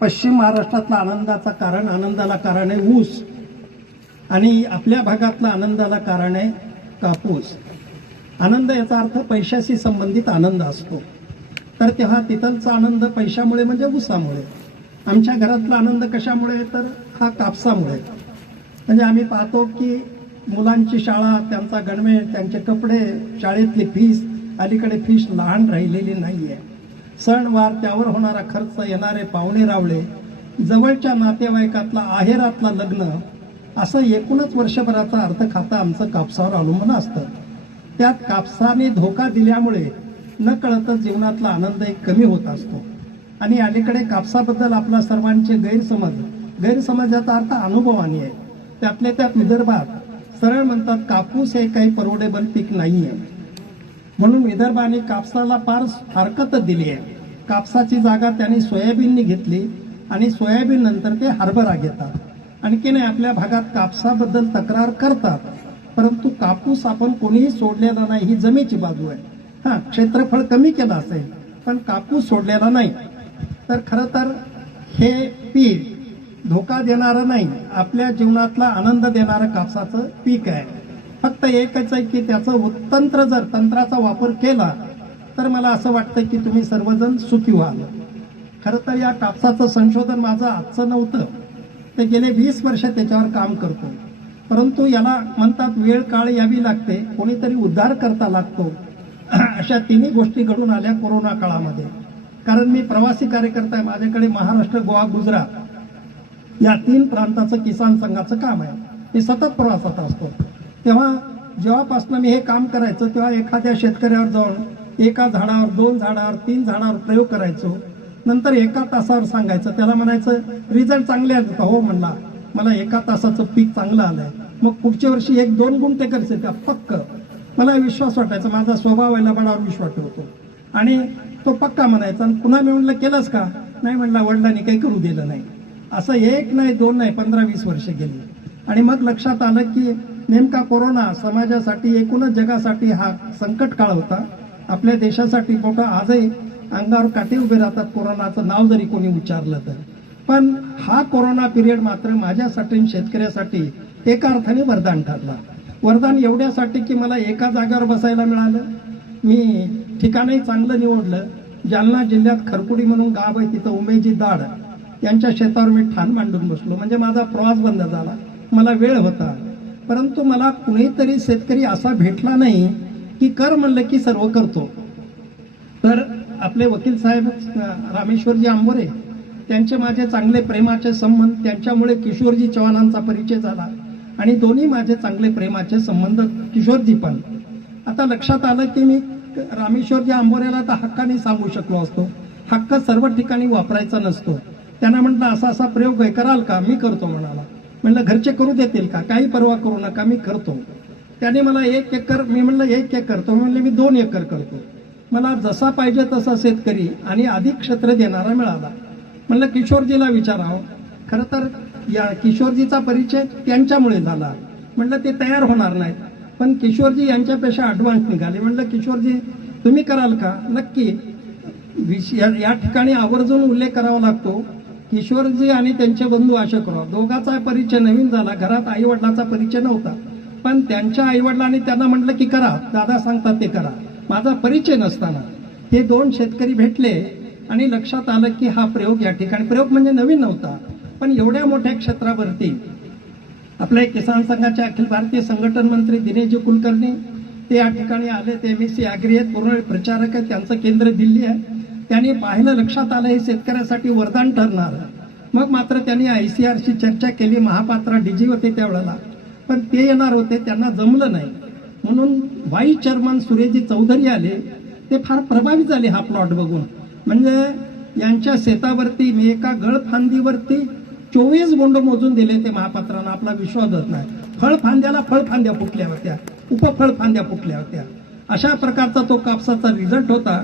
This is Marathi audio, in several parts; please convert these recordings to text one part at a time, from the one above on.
पश्चिम महाराष्ट्रातला आनंदाचा कारण, आनंदाला कारण आहे ऊस, आणि आपल्या भागातला आनंदाला कारण आहे कापूस. आनंद याचा अर्थ पैशाशी संबंधित आनंद असतो. तर तेव्हा तिथलचा आनंद पैशामुळे म्हणजे ऊसामुळे. आमच्या घरातला आनंद कशामुळे, तर हा कापसामुळे. म्हणजे आम्ही पाहतो की मुलांची शाळा, त्यांचा गणवेश, त्यांचे कपडे, शाळेतली फीस, अलीकडे फीस लहान राहिलेली नाहीये. सणवार, त्यावर होणारा खर्च, येणारे पाहुणे रावळे, जवळच्या नातेवाईकातला, आहेरातला लग्न, असं एकूणच वर्षभराचा अर्थ खातं आमचं कापसावर अवलंबून असतं. त्यात कापसाने धोका दिल्यामुळे न कळतच जीवनातला आनंदही कमी होत असतो. आणि अलीकडे कापसाबद्दल आपला सर्वांचे गैरसमजाचा अर्थ अनुभवानी आहे. त्यातले त्यात विदर्भात सरळ म्हणतात कापूस हे काही परवडेबल पीक नाहीये, म्हणून विदर्भाने कापसाला फार हरकतच दिली आहे. कापसाची जागा त्यांनी सोयाबीननी घेतली आणि सोयाबीन नंतर ते हरभरा घेतात. आणखी नाही, आपल्या भागात कापसाबद्दल तक्रार करतात, परंतु कापूस आपण कोणीही सोडलेला नाही, ही जमेची बाजू आहे. हा, क्षेत्रफळ कमी केलं असेल पण कापूस सोडलेला नाही. तर खरं तर हे पीक धोका देणारं नाही, आपल्या जीवनातला आनंद देणारं कापसाचं पीक आहे. फक्त एकच आहे की त्याचं तंत्राचा वापर केला तर मला असं वाटतं की तुम्ही सर्वजण सुखी व्हाल. खरं तर या कापसाचं संशोधन माझं आजचं नव्हतं, ते गेले 20 वर्ष त्याच्यावर काम करतो. परंतु याला म्हणतात वेळ काळ यावी लागते, कोणीतरी उद्धार करता लागतो. अशा तिन्ही गोष्टी घडून आल्या कोरोना काळामध्ये. कारण मी प्रवासी कार्यकर्ता आहे, माझ्याकडे महाराष्ट्र, गोवा, गुजरात या 3 प्रांताचं किसान संघाचं काम आहे. मी सतत प्रवासात असतो. तेव्हा जेव्हापासून मी हे काम करायचं तेव्हा एखाद्या शेतकऱ्यावर जाऊन एका झाडावर, 2 झाडावर, 3 झाडावर प्रयोग करायचो. नंतर 1 तासावर सांगायचं, त्याला म्हणायचं रिझल्ट चांगले आले का? हो म्हणला, मला 1 तासाचं पीक चांगलं आलंय. मग पुढच्या वर्षी 1-2 गुंठे करायचे त्या पक्क. मला विश्वास वाटायचा, माझा स्वभाव आहे लबाडावर विश्वास ठेवतो, आणि तो पक्का म्हणायचा. आणि पुन्हा मी म्हणलं केलंस का? नाही म्हणला, वडिलांनी काही करू दिलं नाही. असं 1 नाही 2 नाही 15-20 वर्ष गेली. आणि मग लक्षात आलं की नेमका कोरोना समाजासाठी, एकूणच जगासाठी हा संकट काळ होता. आपल्या देशासाठी मोठा, आजही अंगावर काटे उभे राहतात कोरोनाचं नाव जरी कोणी उच्चारलं तर. पण हा कोरोना पिरियड मात्र माझ्यासाठी, शेतकऱ्यासाठी एका अर्थाने वरदान ठरला. वरदान एवढ्यासाठी की मला एका जागेवर बसायला मिळालं. मी ठिकाणही चांगलं निवडलं. जालना जिल्ह्यात खरकुडी म्हणून गाव आहे, तिथं उमेजी दाड यांच्या शेतावर मी ठाण मांडून बसलो. म्हणजे माझा प्रवास बंद झाला, मला वेळ होता. परंतु मला कुणीतरी शेतकरी असा भेटला नाही की कर म्हणलं की सर्व करतो. तर आपले वकील साहेब रामेश्वरजी आंबोरे, त्यांचे माझे चांगले प्रेमाचे संबंध, त्यांच्यामुळे किशोरजी चव्हाणांचा परिचय झाला आणि दोन्ही माझे चांगले प्रेमाचे संबंध. किशोरजी पण, आता लक्षात आलं की मी रामेश्वरजी आंबोरेला तर हक्काने सांगू शकलो असतो. हक्क सर्व ठिकाणी वापरायचा नसतो. त्यांना म्हटलं असा असा प्रयोग आहे, कराल का? मी करतो म्हणाला. म्हणलं घरचे करू देतील का? काही परवा करू नका, मी करतो. त्याने मला 1 एकर, मी म्हणलं 1 एकर, तो म्हणले मी 2 एकर करतो. मला जसा पाहिजे तसा शेतकरी आणि अधिक क्षेत्र देणारा मिळाला. म्हणलं किशोरजीला विचारावं. खरं तर या किशोरजीचा परिचय त्यांच्यामुळे झाला. म्हणलं ते तयार होणार नाहीत, पण किशोरजी यांच्यापेक्षा ॲडव्हान्स निघाले. म्हणलं किशोरजी तुम्ही कराल का? नक्की. या ठिकाणी आवर्जून उल्लेख करावा लागतो, किशोरजी आणि त्यांचे बंधू अशोकराव दोघांचा परिचय नवीन झाला. घरात आई वडिलांचा परिचय नव्हता, पण त्यांच्या आई वडिलांनी त्यांना म्हटलं की करा, दादा सांगतात ते करा. माझा परिचय नसताना हे 2 शेतकरी भेटले आणि लक्षात आलं की हा प्रयोग या ठिकाणी, प्रयोग म्हणजे नवीन नव्हता, पण एवढ्या मोठ्या क्षेत्रावरती आपल्या किसान संघाचे अखिल भारतीय संघटन मंत्री दिनेशजी कुलकर्णी ते या ठिकाणी आले. ते MSc ॲग्री आहेत, पूर्ण प्रचारक आहेत, त्यांचं केंद्र दिल्ली आहे. त्यांनी पाहिलं, लक्षात आलं हे शेतकऱ्यासाठी वरदान ठरणार. मग मात्र त्यांनी ICRची चर्चा केली. महापात्रा DG होते त्यावेळेला, पण ते येणार होते, त्यांना जमलं नाही. म्हणून व्हाईस चेअरमन सुरेशजी चौधरी आले. ते फार प्रभावित झाले हा प्लॉट बघून. म्हणजे यांच्या शेतावरती मी एका गळफांदीवरती 24 बोंड मोजून दिले ते महापात्रांना. आपला विश्वासच नाही. फळफांद्याला फळफांद्या फुटल्या होत्या, उपफळफांद्या फुटल्या होत्या. अशा प्रकारचा तो कापसाचा रिझल्ट होता.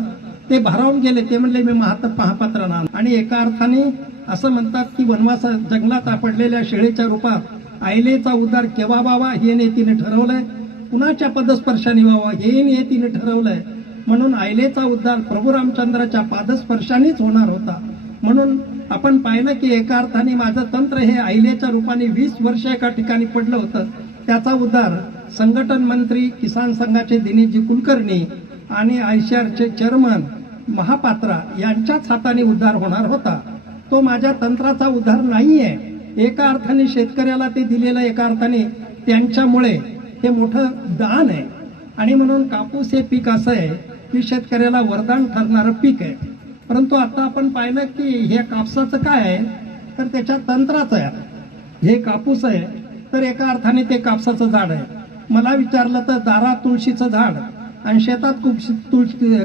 ते भारावून गेले. ते म्हणले मी महापात्रांना. आणि एका अर्थाने असं म्हणतात की वनवासा जंगलात आपडलेल्या शेळीच्या रूपात आयलेचा उद्धार केव्हा व्हावा हे नियतीने ठरवलंय, कुणाच्या पदस्पर्शाने व्हावा हे नियतीने ठरवलंय. म्हणून आयलेचा उद्धार प्रभू रामचंद्राच्या पादस्पर्शानेच होणार होता. म्हणून आपण पाहिलं की एका अर्थाने माझं तंत्र हे आयल्याच्या रूपाने 20 वर्ष एका ठिकाणी पडलं होतं. त्याचा उद्धार संघटन मंत्री किसान संघाचे दिनेशजी कुलकर्णी आणि आयसीआरचे चेअरमन महापात्रा यांच्याच हाताने उद्धार होणार होता. तो माझ्या तंत्राचा उद्धार नाहीये. एका अर्थाने शेतकऱ्याला ते दिलेलं, एका अर्थाने त्यांच्यामुळे हे मोठं दान आहे. आणि म्हणून कापूस हे पीक असं आहे की शेतकऱ्याला वरदान ठरणारं पीक आहे. परंतु आता आपण पाहिलं की हे कापसाचं काय आहे, तर त्याच्या तंत्राचं आहे. हे कापूस आहे तर एका अर्थाने ते कापसाचं झाड आहे. मला विचारलं तर दारात तुळशीचं झाड आणि शेतात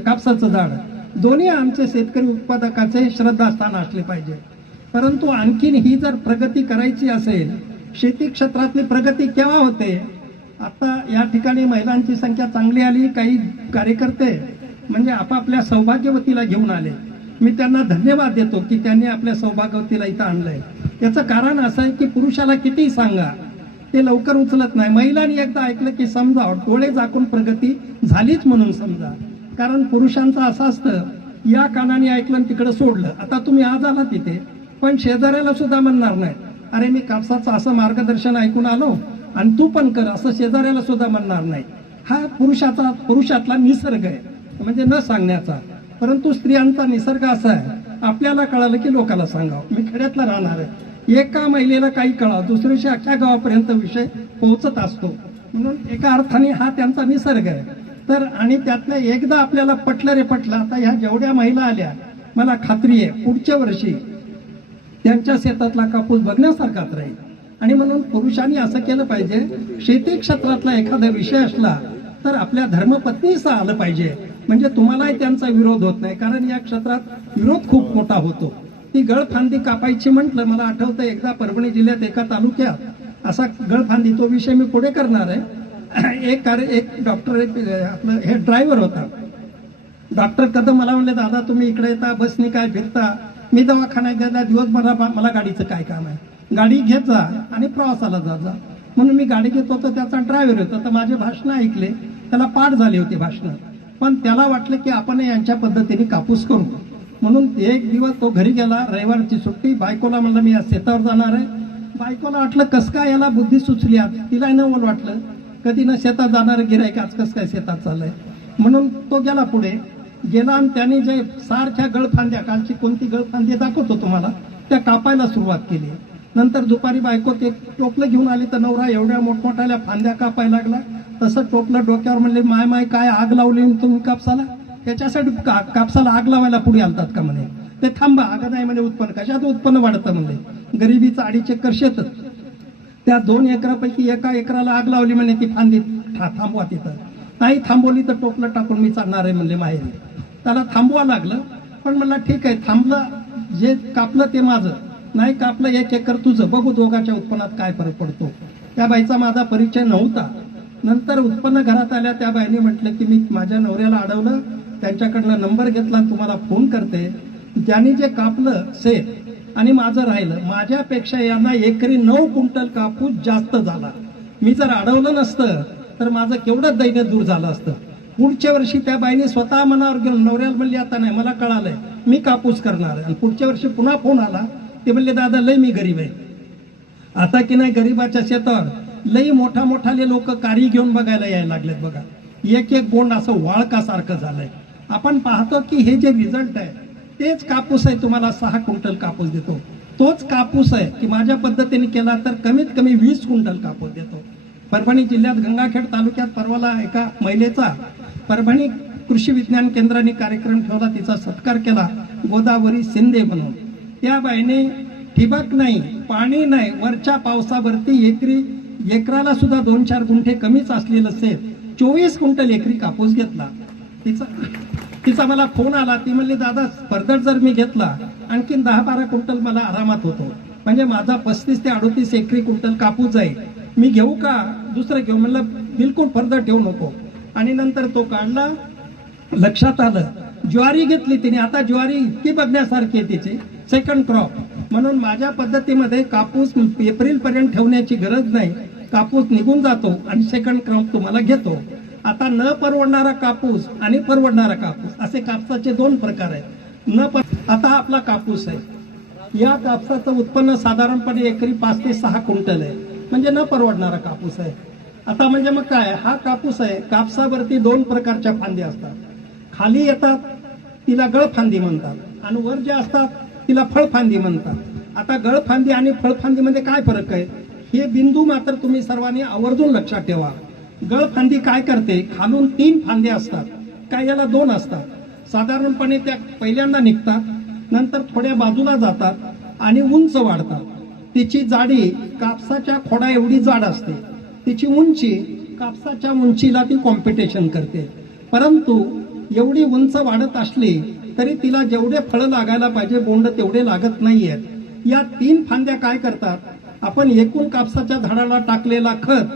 कापसाचं झाड, दोन्ही आमचे शेतकरी उत्पादकाचे श्रद्धास्थान असले पाहिजे. परंतु आणखीन ही जर प्रगती करायची असेल, शेती क्षेत्रातली प्रगती केव्हा होते? आता या ठिकाणी महिलांची संख्या चांगली आली. काही कार्यकर्ते म्हणजे आपापल्या सौभाग्यवतीला घेऊन आले. मी त्यांना धन्यवाद देतो की त्यांनी आपल्या सौभाग्यवतीला इथं आणलंय. याचं कारण असं आहे की पुरुषाला कितीही सांगा ते लवकर उचलत नाही. महिलांनी एकदा ऐकलं की समजा, डोळे झाकून प्रगती झालीच म्हणून समजा. कारण पुरुषांचं असं असतं, या कानाने ऐकलं आणि तिकडे सोडलं. आता तुम्ही आज आला तिथे, पण शेजाऱ्याला सुद्धा म्हणणार नाही अरे मी कापसाचं असं मार्गदर्शन ऐकून आलो आणि तू पण कर, असं शेजाऱ्याला सुद्धा म्हणणार नाही. हा पुरुषातला निसर्ग आहे, म्हणजे न सांगण्याचा. परंतु स्त्रियांचा निसर्ग असा आहे, आपल्याला कळालं की लोकांना सांगावं. मी खेड्यातला राहणार आहे, एका महिलेला काही कळावं दुसऱ्या दिवशी अख्ख्या गावापर्यंत विषय पोहोचत असतो. म्हणून एका अर्थाने हा त्यांचा निसर्ग आहे. तर आणि त्यातल्या एकदा आपल्याला पटलं रे पटलं. आता ह्या जेवढ्या महिला आल्या, मला खात्री आहे पुढच्या वर्षी त्यांच्या शेतातला कापूस बघण्यासारखाच राहील. आणि म्हणून पुरुषांनी असं केलं पाहिजे, शेती क्षेत्रातला एखादा विषय असला तर आपल्या धर्मपत्नीचं आलं पाहिजे, म्हणजे तुम्हालाही त्यांचा विरोध होत नाही. कारण या क्षेत्रात विरोध खूप मोठा होतो. ती गळफांदी कापायची म्हटलं, मला आठवतं एकदा परभणी जिल्ह्यात एका तालुक्यात असा गळफांदी, तो विषय मी पुढे करणार आहे. एक डॉक्टर, आपलं हे ड्रायव्हर होता. डॉक्टर कदम मला म्हणले, दादा तुम्ही इकडे येता, बसनी काय फिरता? मी दवाखान्यात गेला दिवसभर, मला गाडीचं काय काम आहे, गाडी घेत जा आणि प्रवासाला जा. म्हणून मी गाडी घेत होतो, त्याचा ड्रायव्हर होता. तर माझे भाषण ऐकले, त्याला पाठ झाली होती भाषणं. पण त्याला वाटलं की आपण यांच्या पद्धतीने कापूस करू. म्हणून एक दिवस तो घरी गेला, रविवारची सुट्टी. बायकोला म्हणलं मी आज शेतावर जाणार आहे. बायकोला वाटलं कस काय याला बुद्धी सुचली आज, तिला नवल वाटलं कधी न शेतात जाणार गिरायक आज कस काय शेतात चाललंय. म्हणून तो गेला पुढे गेला आणि त्याने जे सारख्या गळफांद्या, कालची कोणती गळफांदी दाखवतो तुम्हाला, त्या कापायला सुरुवात केली. नंतर दुपारी बायको ते टोपलं घेऊन आली तर नवरा एवढ्या मोठमोठ्या फांद्या कापायला लागला. तसं टोपलं डोक्यावर, म्हणले माय काय आग लावली तुम्ही कापसाला? त्याच्यासाठी कापसाला आग लावायला पुढे आलतात का म्हणे? ते थांबा, आग नाही म्हणे, उत्पन्न कशात उत्पन्न वाढतं म्हणले, गरिबीचं 2.5 एकर शेत, त्या 2 एकरापैकी 1 एकराला आग लावली म्हणे, ती फांदी थांबवा तिथं. नाही थांबवली तर टोपलं टाकून मी चालणार आहे म्हणले माहेरी. त्याला थांबवा लागलं, पण म्हणला ठीक आहे थांबलं, जे कापलं ते माझं, नाही कापलं 1 एकर तुझं, बघू दोघांच्या उत्पन्नात काय फरक पडतो. त्या बाईचा माझा परिचय नव्हता. नंतर उत्पन्न घरात आल्या त्या बाईने म्हटलं की मी माझ्या नवऱ्याला अडवलं, त्यांच्याकडनं नंबर घेतला, तुम्हाला फोन करते. ज्यांनी जे कापलं शेत आणि माझं राहिलं, माझ्यापेक्षा यांना एकरी 9 क्विंटल कापूस जास्त झाला. मी जर अडवलं नसतं तर माझं केवढं दैन्य दूर झालं असतं. पुढच्या वर्षी त्या बाईने स्वतः मनावर घेऊन नवऱ्याला म्हणली, आता नाही मला कळालंय मी कापूस करणार आहे. आणि पुढच्या वर्षी पुन्हा फोन आला, ते म्हणले दादा लय मी गरीब आहे. आता की नाही गरीबाच्या शेतावर लई मोठाले लोक कारी घेऊन बघायला यायला लागलेत. बघा एक बोंड असं वाळकासारखं झालंय. आपण पाहतो की हे जे रिझल्ट आहे तेच कापूस आहे, तुम्हाला 6 क्विंटल कापूस देतो. तोच कापूस आहे की माझ्या पद्धतीने केला तर कमीत कमी 20 क्विंटल कापूस देतो. परभणी जिल्ह्यात गंगाखेड तालुक्यात परवाला एका महिलेचा परभणी कृषी विज्ञान केंद्राने कार्यक्रम ठेवला, तिचा सत्कार केला, गोदावरी शिंदे म्हणून. त्या बाईने ठिबक नाही, पाणी नाही, वरच्या पावसावरती एकराला सुद्धा 2-4 गुंठे कमीच असलेलं शेत 24 क्विंटल एकरी कापूस घेतला. तिचा मला फोन आला, ती म्हणली दादा फर्दर जर मी घेतला आणखीन 10-12 क्विंटल मला आरामात होतो, म्हणजे माझा 35 ते 38 एकरी क्विंटल कापूस जाईल. मी घेऊ का दुसरं घेऊ? म्हणलं बिलकुल फर्दर ठेवू नको. आणि नंतर तो काढला, लक्षात आलं ज्वारी घेतली तिने. आता ज्वारी इतकी बघण्यासारखी आहे तिची, सेकंड क्रॉप. म्हणून माझ्या पद्धतीमध्ये कापूस एप्रिल पर्यंत ठेवण्याची गरज नाही, कापूस निघून जातो आणि सेकंड क्रॉप तुम्हाला घेतो. आता न परवडणारा कापूस आणि परवडणारा कापूस असे कापसाचे 2 प्रकार आहेत. आता आपला कापूस आहे, या कापसाचं उत्पन्न साधारणपणे एकरी 5 ते 6 क्विंटल आहे, म्हणजे न परवडणारा कापूस आहे. आता म्हणजे मग काय, हा कापूस आहे, कापसावरती 2 प्रकारच्या फांद्या असतात. खाली येतात तिला गळफांदी म्हणतात, आणि वर ज्या असतात तिला फळफांदी म्हणतात. आता गळफांदी आणि फळफांदीमध्ये काय फरक आहे, हे बिंदू मात्र तुम्ही सर्वांनी आवर्जून लक्षात ठेवा. गळफांदी काय करते, खालून 3 फांद्या असतात, काय याला 2 असतात. साधारणपणे त्या पहिल्यांदा निघतात, नंतर थोड्या बाजूला जातात आणि उंच वाढतात. तिची जाडी कापसाच्या खोडा एवढी जाड असते, तिची उंची कापसाच्या उंचीला ती कॉम्पिटिशन करते. परंतु एवढी उंच वाढत असली तरी तिला जेवढे फळं लागायला पाहिजे बोंड तेवढे लागत नाहीयेत. या 3 फांद्या काय करतात, आपण एकूण कापसाच्या झाडाला टाकलेला खत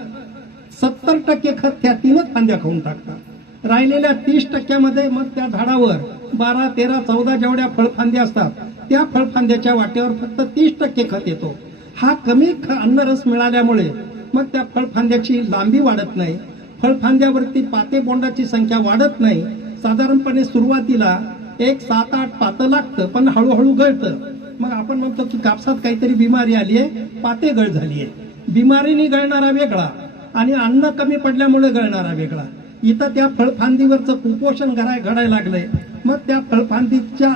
70% खत त्या 3च फांद्या खाऊन टाकतात. राहिलेल्या 30% मग त्या झाडावर 12, 13, 14 जेवढ्या फळफांद्या असतात त्या फळफांद्याच्या वाट्यावर फक्त 30% खत येतो. हा कमी अन्नरस मिळाल्यामुळे मग त्या फळफांद्याची लांबी वाढत नाही, फळफांद्यावरती पाते बोंडाची संख्या वाढत नाही. साधारणपणे सुरुवातीला 7-8 पातं लागतं, पण हळूहळू गळतं. मग आपण म्हणतो की कापसात काहीतरी बिमारी आली आहे, पाते गळ झाली आहे. बिमारीने गळणारा वेगळा आणि अन्न कमी पडल्यामुळे गळणारा वेगळा. इथं त्या फळफांदीवरचं कुपोषण घडायला लागलंय. मग त्या फळफांदीच्या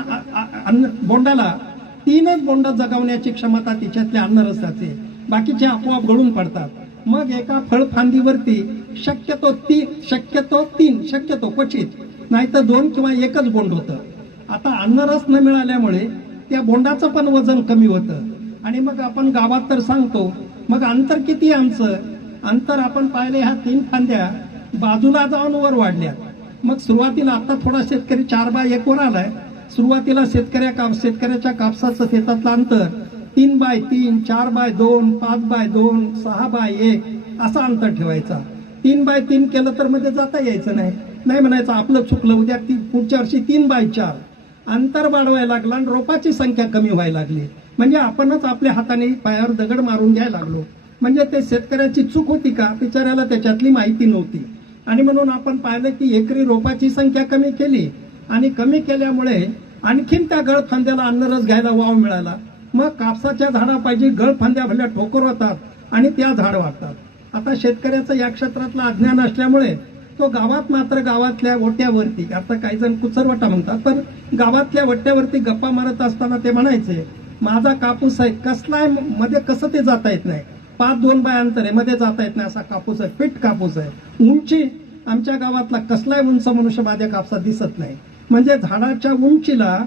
बोंडाला 3च बोंड जगवण्याची क्षमता तिच्यातल्या अन्नरसाचे, बाकीचे आपोआप गळून पडतात. मग एका फळफांदीवरती शक्यतो 3 शक्यतो क्वचित नाही तर 2 किंवा 1च बोंड होतं. आता अन्नरस न मिळाल्यामुळे त्या बोंडाचं पण वजन कमी होतं. आणि मग आपण गावात तर सांगतो, मग अंतर किती आमचं, अंतर आपण पाहिले ह्या 3 फांद्या बाजूला जाऊन वर वाढल्या. मग सुरुवातीला आता थोडा शेतकरी 4x1 वर आलाय. सुरुवातीला शेतकऱ्याच्या कापसाचं शेतातलं अंतर 3x3, 4x2, 5x2, 6x1 असं अंतर ठेवायचा. 3x3 केलं तर मध्ये जाता यायचं नाही म्हणायचं आपलं चुकलं, उद्या पुढच्या वर्षी 3x4 अंतर वाढवायला लागला आणि रोपाची संख्या कमी व्हायला लागली. म्हणजे आपणच आपल्या हाताने पायावर दगड मारून घ्यायला लागलो. म्हणजे ते शेतकऱ्याची चूक होती का, बिचाऱ्याला त्याच्यातली माहिती नव्हती. आणि म्हणून आपण पाहिलं की एकरी रोपाची संख्या कमी केली, आणि कमी केल्यामुळे आणखीन त्या गळफांद्याला अन्नरस घ्यायला वाव मिळाला. मग कापसाच्या झाडापायची गळफांद्या भल्या ठोकर होतात आणि त्या झाड वाढतात. आता शेतकऱ्याचं या क्षेत्रातलं अज्ञान असल्यामुळे तो गावात मात्र गावातल्या ओट्यावरती, आता काही जण कुचरवटा म्हणतात, पण गावातल्या वट्यावरती गप्पा मारत असताना ते म्हणायचे माझा कापूस आहे, कसला आहे, मध्ये कसं ते जाता येत नाही, 5-2 बाय अंतर आहे, मध्ये जाता येत नाही असा कापूस आहे, फिट कापूस आहे. उंची आमच्या गावातला कसलाय उंच मनुष्य माझ्या कापसात दिसत नाही. म्हणजे झाडाच्या उंचीला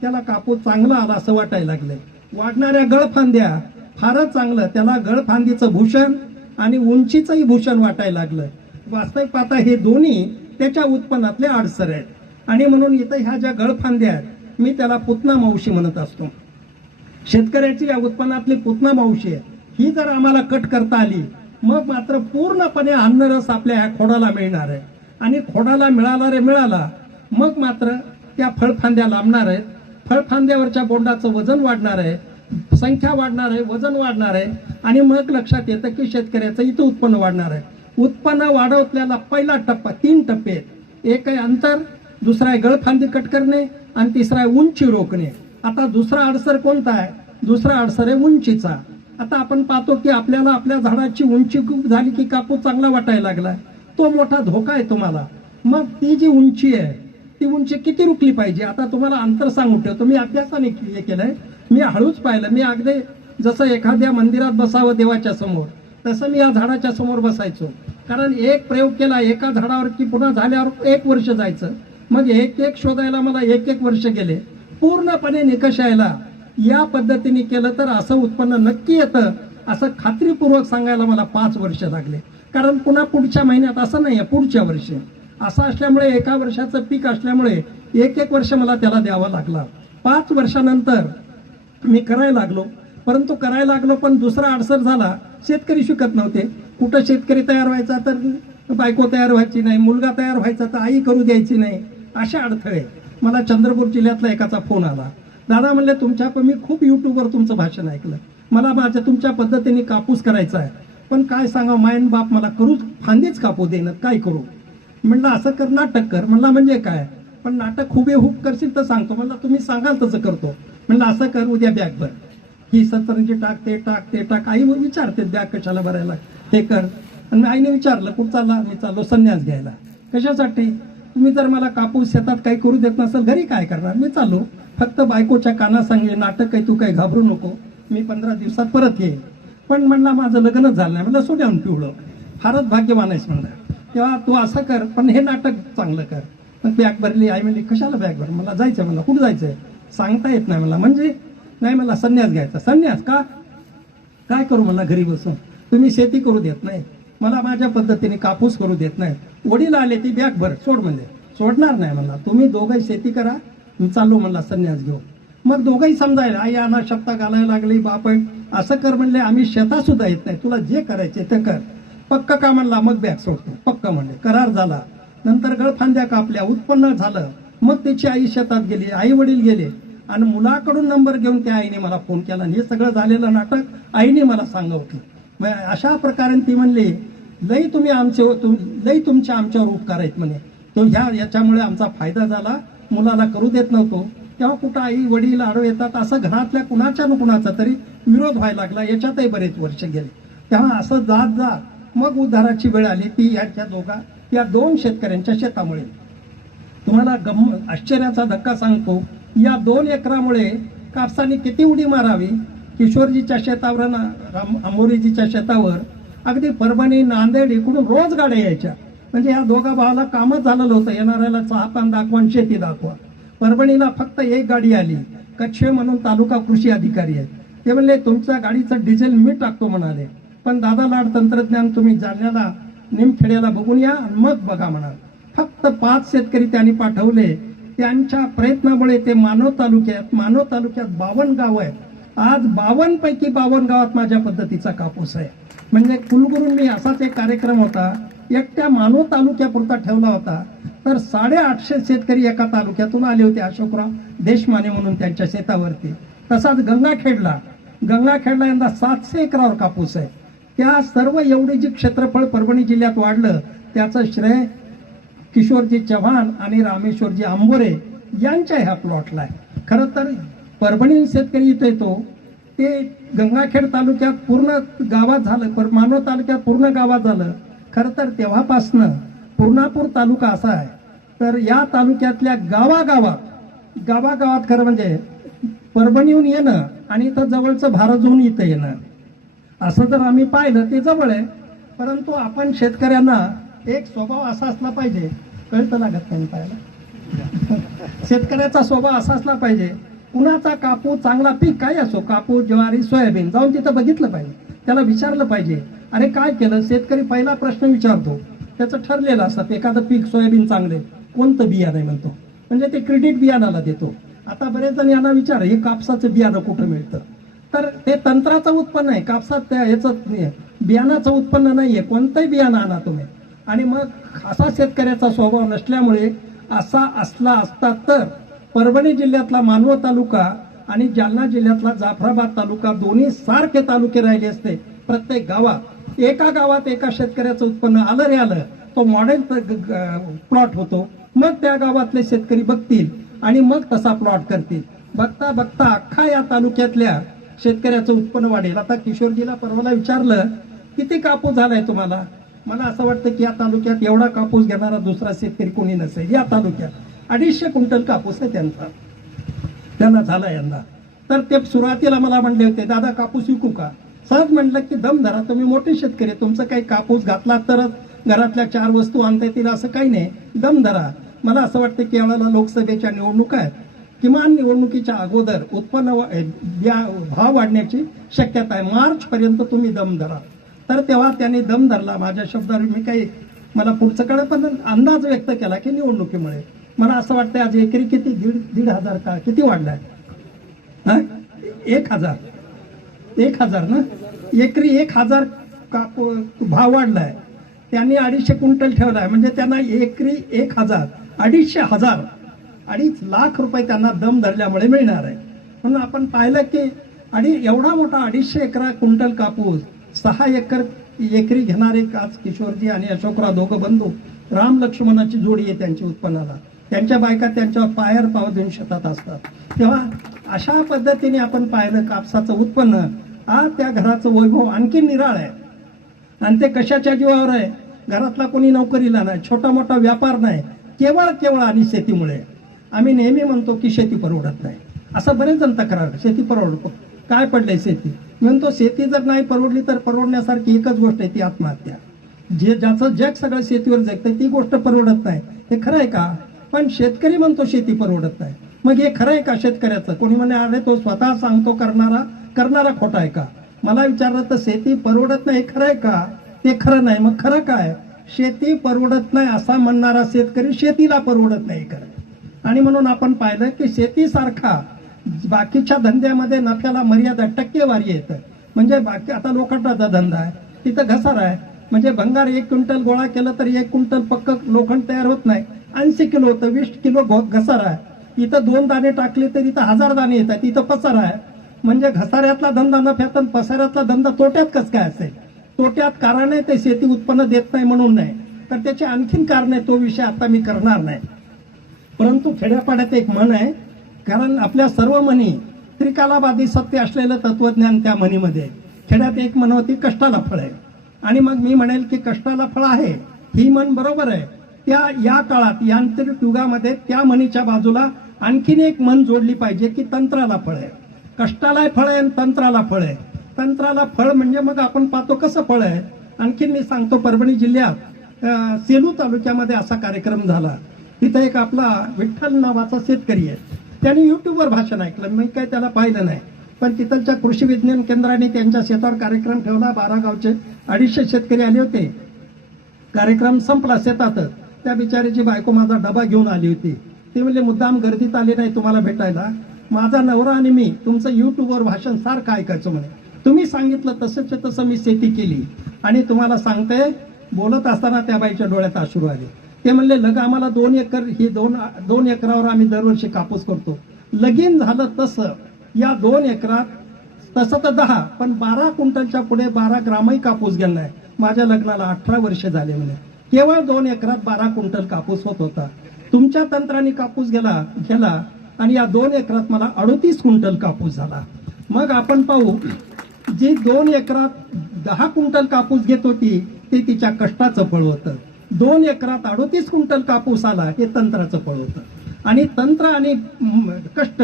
त्याला कापूस चांगला आला असं वाटायला लागले. वाढणाऱ्या गळफांद्या फारच चांगलं, त्याला गळफांदीचं भूषण आणि उंचीचंही भूषण वाटायला लागलं. वास्तविक पाहता हे दोन्ही त्याच्या उत्पन्नातले अडसर आहेत. आणि म्हणून इथं ह्या ज्या गळफांद्या आहेत मी त्याला पुतना मावशी म्हणत असतो. शेतकऱ्याची या उत्पन्नातली पुतना मावशी आहे. ही जर आम्हाला कट करता आली मग मात्र पूर्णपणे अन्नरस आपल्या ह्या खोडाला मिळणार आहे. आणि खोडाला मिळाला मग मात्र त्या फळफांद्या लांबणार आहेत, फळफांद्यावरच्या बोंडाचं वजन वाढणार आहे, संख्या वाढणार आहे, वजन वाढणार आहे. आणि मग लक्षात येतं की शेतकऱ्याचं इथं उत्पन्न वाढणार आहे. उत्पन्न वाढवल्याला पहिला टप्पा 3 टप्पे आहेत. एक आहे अंतर, दुसरा आहे गळफांदी कट करणे, आणि तिसरा आहे उंची रोखणे. आता दुसरा अडसर कोणता आहे, दुसरा अडसर आहे उंचीचा. आता आपण पाहतो की आपल्याला आपल्या झाडाची उंची खूप झाली की कापूस चांगला वाटायला लागला, तो मोठा धोका आहे तुम्हाला. मग ती जी उंची आहे ती उंची किती रुकली पाहिजे. आता तुम्हाला अंतर सांगून ठेवतो, मी अभ्यासाने हे केलंय, मी हळूच पाहिलं. मी अगदी जसं एखाद्या मंदिरात बसावं देवाच्या समोर तसं मी या झाडाच्या समोर बसायचो. कारण एक प्रयोग केला एका झाडावर की पुन्हा झाल्यावर 1 वर्ष जायचं, मग एक शोधायला मला 1 वर्ष गेले. पूर्णपणे निकष यायला या पद्धतीने केलं तर असं उत्पन्न नक्की येतं असं खात्रीपूर्वक सांगायला मला 5 वर्ष लागले. कारण पुन्हा पुढच्या महिन्यात असं नाहीये, पुढच्या वर्षी असं असल्यामुळे 1 वर्षाचं पीक असल्यामुळे 1 वर्ष मला त्याला द्यावा लागला. 5 वर्षानंतर मी करायला लागलो, पण दुसरा अडसर झाला. शेतकरी शिकत नव्हते. कुठं शेतकरी तयार व्हायचा तर बायको तयार व्हायची नाही, मुलगा तयार व्हायचा तर आई करू द्यायची नाही. अशा अडथळे. मला चंद्रपूर जिल्ह्यातला एकाचा फोन आला, दादा म्हणले मी खूप युट्यूबवर तुमचं भाषण ऐकलं, मला तुमच्या पद्धतीने कापूस करायचा आहे, पण काय सांगा मायन बाप मला फांदीच कापू देणं, काय करू. म्हणलं असं कर, नाटक कर. म्हणला म्हणजे काय, पण नाटक हुबेहूब करशील तर सांगतो. म्हणला तुम्ही सांगाल तसं करतो. म्हणलं असं कर, उद्या बॅग भर, ही सतरंजी टाक, ते टाक, ते टाक. आई मग विचारते बॅग कशाला भरायला, हे कर. आणि आईने विचारलं कुठं चालला, मी चाललो संन्यास घ्यायला. कशासाठी? तुम्ही जर मला कापूस शेतात काही करू देत नसेल, घरी काय करणार? मी चाललो, फक्त बायकोच्या काना सांगे नाटक आहे, तू काही घाबरू नको, मी 15 दिवसात परत येईल. पण म्हणला माझं लग्नच झालं नाही. म्हणलं सोड्याहून पिवळं, फारच भाग्यवान आहेस म्हणलं. तेव्हा तू असं कर, पण हे नाटक चांगलं कर. मग बॅग भरली. आई म्हणली कशाला बॅग भर? मला जायचं. मला कुठं जायचंय सांगता येत नाही मला. म्हणजे नाही, मला संन्यास घ्यायचा. संन्यास का? काय करू मला घरी बसून? तुम्ही शेती करू देत नाही, मला माझ्या पद्धतीने कापूस करू देत नाही. वडील आले, ती बॅग भर, सोड म्हणजे. सोडणार नाही म्हणला. तुम्ही दोघंही शेती करा, मी चाललो म्हणला संन्यास घेऊ. मग दोघंही समजायला, आई अनाथ शब्द घालायला लागली, बाप असं कर म्हणले, आम्ही शेतात सुद्धा येत नाही, तुला जे करायचे ते कर. पक्क का म्हणला? मग बॅग सोडतो. पक्क म्हणले. करार झाला. नंतर गळफांद्या कापल्या, उत्पन्न झालं. मग त्याची आई शेतात गेली, आई वडील गेले, आणि मुलाकडून नंबर घेऊन त्या आईने मला फोन केला. हे सगळं झालेलं नाटक आईने मला सांगितलं. अशा प्रकारे ती म्हणली, लई तुम्ही लई तुमच्या आमच्यावर उपकार आहेत म्हणे. तो याच्यामुळे आमचा फायदा झाला, मुलाला करू देत नव्हतो. तेव्हा कुठं आई वडील आडो येतात, असं घरातल्या कुणाच्या न कुणाचा तरी विरोध व्हायला लागला. याच्यातही बरेच वर्ष गेले. तेव्हा असं जात जात मग उद्धाराची वेळ आली. ती या 2 शेतकऱ्यांच्या शेतामुळे. तुम्हाला आश्चर्याचा धक्का सांगतो, या 2 एकरामुळे कापसाने किती उडी मारावी. किशोरजीच्या शेतावर, आंबोरीजीच्या शेतावर अगदी परभणी, नांदेड इकडून रोज गाड्या यायच्या. म्हणजे या दोघा भावाला कामच झालेलं होतं, येणाऱ्याला चहा पान दाखवा आणि शेती दाखवा. परभणीला फक्त एक गाडी आली, कच्छे म्हणून तालुका कृषी अधिकारी आहेत. ते म्हणले तुमच्या गाडीचं डिझेल मी टाकतो म्हणाले, पण दादा लाड तंत्रज्ञान तुम्ही जालन्याला निमखेड्याला बघून या, मग बघा म्हणाल. फक्त 5 शेतकरी त्यांनी पाठवले. त्यांच्या प्रयत्नामुळे ते मानव तालुक्यात 52 गावं आहेत. आज 52 पैकी 52 गावात माझ्या पद्धतीचा कापूस आहे. म्हणजे कुलगुरूंनी असाच एक कार्यक्रम होता, एकट्या मानव तालुक्यापुरता ठेवला होता. तर 850 शेतकरी एका तालुक्यातून आले होते, अशोकराव देशमाने म्हणून त्यांच्या शेतावरती. तसाच गंगाखेडला यंदा 700 एकरावर कापूस आहे. त्या सर्व एवढे जे क्षेत्रफळ परभणी जिल्ह्यात वाढलं, त्याचं श्रेय किशोरजी चव्हाण आणि रामेश्वरजी आंबोरे यांच्या ह्या प्लॉटला आहे. खरं तर परभणी शेतकरी इथे येतो, ते गंगाखेड तालुक्यात पूर्ण गावात झालं, मानव तालुक्यात पूर्ण गावात झालं. खरं तर तेव्हापासनं पूर्णापूर तालुका असा आहे, तर या तालुक्यातल्या गावागावात खरं म्हणजे परभणीहून येणं आणि इथं जवळचं भारजून इथं येणं, असं जर आम्ही पाहिलं ते जवळ आहे. परंतु आपण शेतकऱ्यांना एक स्वभाव असा असला पाहिजे, कळतं लागत नाही पाहायला. शेतकऱ्याचा स्वभाव असा असला पाहिजे, कुणाचा कापूस चांगला पीक काय असो, कापूस, ज्वारी, सोयाबीन, जाऊन तिथं बघितलं पाहिजे, त्याला विचारलं पाहिजे, अरे काय केलं. शेतकरी पहिला प्रश्न विचारतो, त्याचं ठरलेलं असतं. एखादं पीक सोयाबीन चांगले, कोणतं बियाणं आहे म्हणतो, म्हणजे ते क्रेडिट बियाणाला देतो. आता बरेच जण यांना विचार, हे कापसाचं बियाणं कुठं मिळतं, तर ते तंत्राचं उत्पन्न आहे. कापसात ह्याचं बियाणाचं उत्पन्न नाहीये, कोणतंही बियाणं आणा तुम्ही. आणि मग असा शेतकऱ्याचा स्वभाव नसल्यामुळे, असा असला असता तर परभणी जिल्ह्यातला मानवत तालुका आणि जालना जिल्ह्यातला जाफराबाद तालुका दोन्ही सारखे तालुके राहिले असते. प्रत्येक गावात एका शेतकऱ्याचं उत्पन्न आलं रे आलं, तो मॉडेल प्लॉट होतो. मग त्या गावातले शेतकरी बघतील आणि मग तसा प्लॉट करतील. बघता बघता अख्खा या तालुक्यातल्या शेतकऱ्याचं उत्पन्न वाढेल. आता किशोरजीला परवाला विचारलं, किती कापूस झालाय तुम्हाला? मला असं वाटतं की या तालुक्यात एवढा कापूस घेणारा दुसरा शेतकरी कोणी नसेल. या तालुक्यात 250 क्विंटल कापूस आहे त्यांना झाला यंदा. तर ते सुरुवातीला मला म्हणले होते, दादा कापूस विकू का? सहज म्हटलं की दम धरा, तुम्ही मोठे शेतकरी, तुमचं काही कापूस घातला तरच घरातल्या 4 वस्तू आणता येतील असं काही नाही, दम धरा. मला असं वाटतं की यावेळेला लोकसभेच्या निवडणुका आहेत, किमान निवडणुकीच्या अगोदर उत्पन्न भाव वाढण्याची शक्यता आहे. मार्च पर्यंत तुम्ही दम धरा. तर तेव्हा त्यांनी दम धरला. माझ्या शब्दावर मी मला पुढचं कळलं, पण अंदाज व्यक्त केला की निवडणुकीमुळे मला असं वाटतं आज एकरी किती 1,500 का किती वाढलाय? 1,000 ना, एकरी 1,000 भाव वाढलाय. त्यांनी 250 क्विंटल ठेवलाय, म्हणजे त्यांना एकरी 1,000 2,500 लाख रुपये त्यांना दम धरल्यामुळे मिळणार आहे. म्हणून आपण पाहिलं की एवढा मोठा 250 क्विंटल कापूस 6 एकर एकरी घेणारे आज किशोरजी आणि अशोकराव दोघं बंधू, राम लक्ष्मणाची जोडी आहे त्यांची उत्पन्नाला. त्यांच्या बायका त्यांच्यावर पायावर पाव देऊन शेतात असतात. तेव्हा अशा पद्धतीने आपण पाहिलं कापसाचं उत्पन्न, आज त्या घराचं वैभव आणखी निराळ आहे. आणि ते कशाच्या जीवावर आहे? घरातला कोणी नोकरीला नाही, छोटा मोठा व्यापार नाही, केवळ आणि शेतीमुळे. आम्ही नेहमी म्हणतो की शेती परवडत नाही, असं बरेच जण तक्रार, शेती परवडतो, काय पडलंय शेती? म्हणतो शेती जर नाही परवडली तर परवडण्यासारखी एकच गोष्ट आहे, ती आत्महत्या. ज्याचं जग सगळं शेतीवर जगतंय ती गोष्ट परवडत नाही, हे खरं आहे का? पण शेतकरी म्हणतो शेती परवडत नाही, मग हे खरं आहे का शेतकऱ्याचं? कोणी म्हणे अरे तो स्वतः सांगतो करणारा खोटा आहे का? मला विचारलं तर शेती परवडत नाही खरं आहे का? ते खरं नाही, मग खरं काय? शेती परवडत नाही असा म्हणणारा शेतकरी शेतीला परवडत नाही खरं. आणि म्हणून आपण पाहिलं की शेतीसारखा बाकीच्या धंद्यामध्ये नफ्याला मर्यादा टक्केवारी येतं. म्हणजे बाकी आता लोखंडाचा धंदा आहे, तिथं घसारा आहे. म्हणजे भंगार 1 क्विंटल गोळा केलं तर 1 क्विंटल पक्क लोखंड तयार होत नाही, 80 किलो होतं, 20 किलो घसारा आहे. इथं 2 दाणे टाकले तर इथं 1000 दाणे येतात, इथं पसारा आहे. म्हणजे घसाऱ्यातला धंदा नफ्यात आणि पसाऱ्यातला धंदा तोट्यात कसं काय असेल? तोट्यात कारण आहे ते शेती उत्पन्न देत नाही म्हणून नाही, तर त्याचे आणखीन कारण आहे, तो विषय आता मी करणार नाही. परंतु खेड्यापाड्यात एक म्हण आहे, कारण आपल्या सर्व म्हणी त्रिकालाबाधी सत्य असलेलं तत्वज्ञान त्या म्हणीमध्ये. खेड्यात एक म्हण होती, कष्टाला फळ आहे. आणि मग मी म्हणेल की कष्टाला फळ आहे, ही म्हण बरोबर आहे. या काळात यांत्रिक युगामध्ये त्या म्हणीच्या बाजूला आणखीन एक म्हण जोडली पाहिजे की तंत्राला फळ आहे. कष्टाला फळ आहे आणि तंत्राला फळ आहे. तंत्राला फळ म्हणजे मग आपण पाहतो कसं फळ आहे. आणखीन मी सांगतो, परभणी जिल्ह्यात सेलू तालुक्यामध्ये असा कार्यक्रम झाला. तिथं एक आपला विठ्ठल नावाचा शेतकरी आहे, त्याने युट्यूबवर भाषण ऐकलं, मी काय त्याला पाहिलं नाही, पण तिथलच्या कृषी विज्ञान केंद्राने त्यांच्या शेतावर कार्यक्रम ठेवला. 12 गावचे 250 शेतकरी आले होते. कार्यक्रम संपला शेतातच. त्या बिचारीची बायको माझा डबा घेऊन आली होती. ते म्हणले मुद्दाम गर्दीत आले नाही तुम्हाला भेटायला, माझा नवरा आणि मी तुमचं युट्यूबवर भाषण सारखं ऐकायचं म्हणे. तुम्ही सांगितलं तसंच तसं मी शेती केली आणि तुम्हाला सांगते, बोलत असताना त्या बाईच्या डोळ्यात अश्रू आले. ते म्हणले लग आम्हाला 2 एकर, ही 2 एकरावर आम्ही दरवर्षी कापूस करतो. लगीन झालं तसं या 2 एकरात तसं तर 10, पण 12 क्विंटलच्या पुढे 12 ग्रामही कापूस गेला नाही. माझ्या लग्नाला 18 वर्ष झाले म्हणे. केवळ 2 एकरात 12 क्विंटल कापूस होत होता. तुमच्या तंत्राने कापूस गेला आणि या 2 एकरात मला 38 क्विंटल कापूस झाला. मग आपण पाहू, जी 2 एकरात 10 क्विंटल कापूस घेत होती ते तिच्या कष्टाचं फळ होतं. 2 एकरात 38 क्विंटल कापूस आला, हे तंत्राचं फळ होतं. आणि तंत्र आणि कष्ट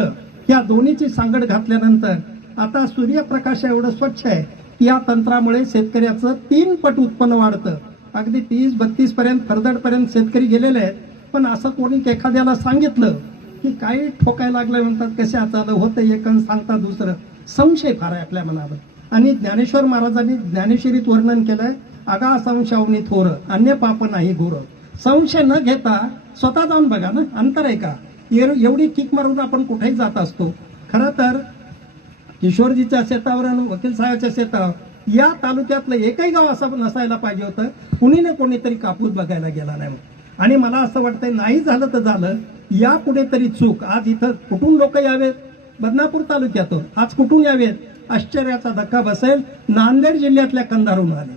या दोन्हीची सांगड घातल्यानंतर आता सूर्यप्रकाश एवढं स्वच्छ आहे की या तंत्रामुळे शेतकऱ्याचं 3 पट उत्पन्न वाढतं. अगदी 30-32 पर्यंत फरदडपर्यंत शेतकरी गेलेले आहेत. पण असं कोणी एखाद्याला सांगितलं की काही ठोकायला लागलं, म्हणतात कशा चाललं होतं एकन सांगता दुसरं, संशय फार आहे आपल्या मनावर. आणि ज्ञानेश्वर महाराजांनी ज्ञानेश्वरीत वर्णन केलंय, आगा संशयावनी थोर अन्य पाप नाही घोर. संशय न घेता स्वतः जाऊन बघा ना, अंतर आहे का? एवढी किक मारून आपण कुठेही जात असतो. खरं तर किशोरजीच्या शेतावर आणि वकील साहेबांच्या शेतावर या तालुक्यातलं एकही गाव असं नसायला पाहिजे होतं, कुणी ना कोणीतरी कापूस बघायला गेला नाही. आणि मला असं वाटतंय, नाही झालं तर झालं, यापुढे तरी चूक. आज इथं कुठून लोक यावेत? बदनापूर तालुक्यातून आज कुठून यावेत? आश्चर्याचा धक्का बसेल, नांदेड जिल्ह्यातल्या कंधारहून आले.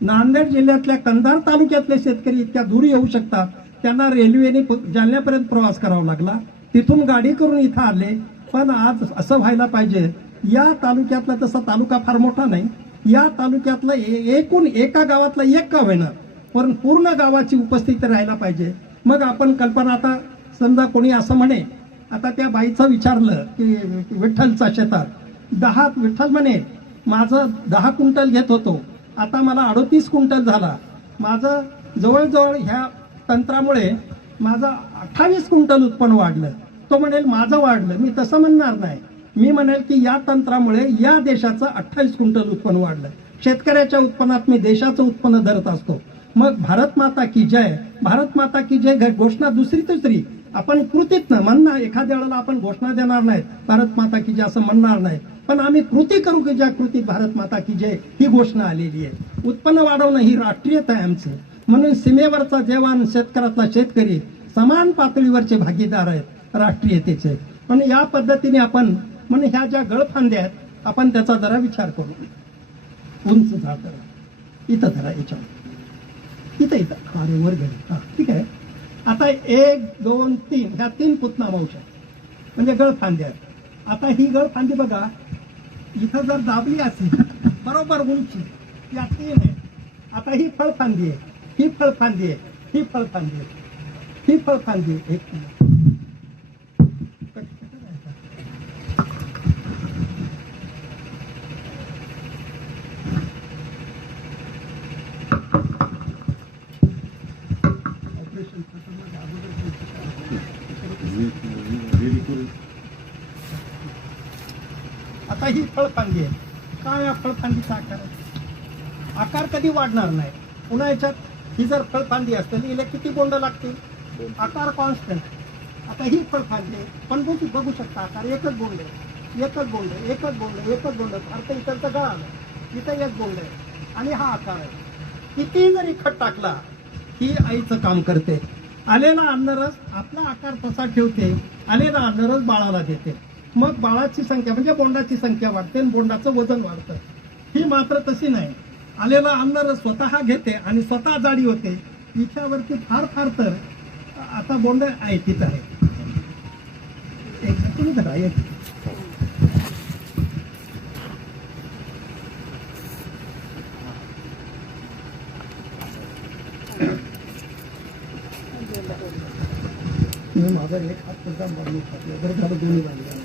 नांदेड जिल्ह्यातल्या कंधार तालुक्यातले शेतकरी इतक्या दूर येऊ शकतात, त्यांना रेल्वेने जालन्यापर्यंत प्रवास करावा लागला, तिथून गाडी करून इथं आले. पण आज असं व्हायला पाहिजे, या तालुक्यातला, तसा तालुका फार मोठा नाही, या तालुक्यातलं एकूण एका गावातलं एक गाव येणार, पण पूर्ण गावाची उपस्थिती राहायला पाहिजे. मग आपण कल्पना, आता समजा कोणी असं म्हणे, आता त्या बाईचं विचारलं की विठ्ठलचा शेतात 10, विठ्ठल म्हणे माझं 10 क्विंटल घेत होतो, आता मला 38 क्विंटल झाला. माझं जवळजवळ ह्या तंत्रामुळे माझं 28 क्विंटल उत्पन्न वाढलं. तो म्हणेल माझं वाढलं. मी तसं म्हणणार नाही, मी म्हणेल की या तंत्रामुळे या देशाचं 28 क्विंटल उत्पन्न वाढलं. शेतकऱ्याच्या उत्पन्नात मी देशाचं उत्पन्न धरत असतो. मग भारत माता की जय, भारत माता की जय घोषणा दुसरी आपण कृतीतनं म्हणणार. एखाद्या वेळेला आपण घोषणा देणार नाही भारत माता की जय असं म्हणणार नाही, पण आम्ही कृती करू की ज्या कृतीत भारत माता की जय ही घोषणा आलेली आहे. उत्पन्न वाढवणं ही राष्ट्रीयता आहे आमची. म्हणून सीमेवरचा जवान, शेतकऱ्यातला शेतकरी समान पातळीवरचे भागीदार आहेत राष्ट्रीयतेचे. पण या पद्धतीने आपण म्हणजे ह्या ज्या गळफांद्या आहेत आपण त्याचा जरा विचार करू. उंच झाड धरा, इथं धरा, याच्यावर इथं अरे वर घरी, हा ठीक आहे. आता 1, 2, 3 ह्या 3 पुतना मावशा म्हणजे गळफांद्या आहेत. आता ही गळफांदी बघा, इथं जर दाबली असेल बरोबर उंची या 3 आहे. आता ही फळफांदी आहे, ही फळफांदी आहे, ही फळफांदी आहे, ही फळफांदी आहे. एक मिनिट. आता ही फळफांदी आहे. काय या फळफांदीचा आकार आहे? आकार कधी वाढणार नाही. पुन्हा याच्यात ही जर फळफांदी असेल हिला किती बोंड लागतील? आकार कॉन्स्टंट. आता ही फळफांदी आहे, पण बघू शकता आकार एकच बोंड आहे, एकच बोंड आहे, एकच बोंड आहे, एकच बोंड आहे. अर्थ इकडचं गळा आलं, इथं एक बोंड आहे आणि हा आकार आहे. किती जरी खत टाकला ही आईचं काम करते. आलेला अन्नरस आपला आकार तसा ठेवते, आलेला अन्नरस बाळाला देते. मग बाळाची संख्या म्हणजे बोंडाची संख्या वाढते आणि बोंडाचं वजन वाढतं. ही मात्र तशी नाही. आलेला अन्नरस स्वतः घेते आणि स्वतः जाडी होते. इथ्यावरती फार फार तर आता बोंड आहे तिथं आहे. तुम्ही धरा एक. माझा एक हात सुद्धा मारून खातो जर झालं दोन्ही झाले.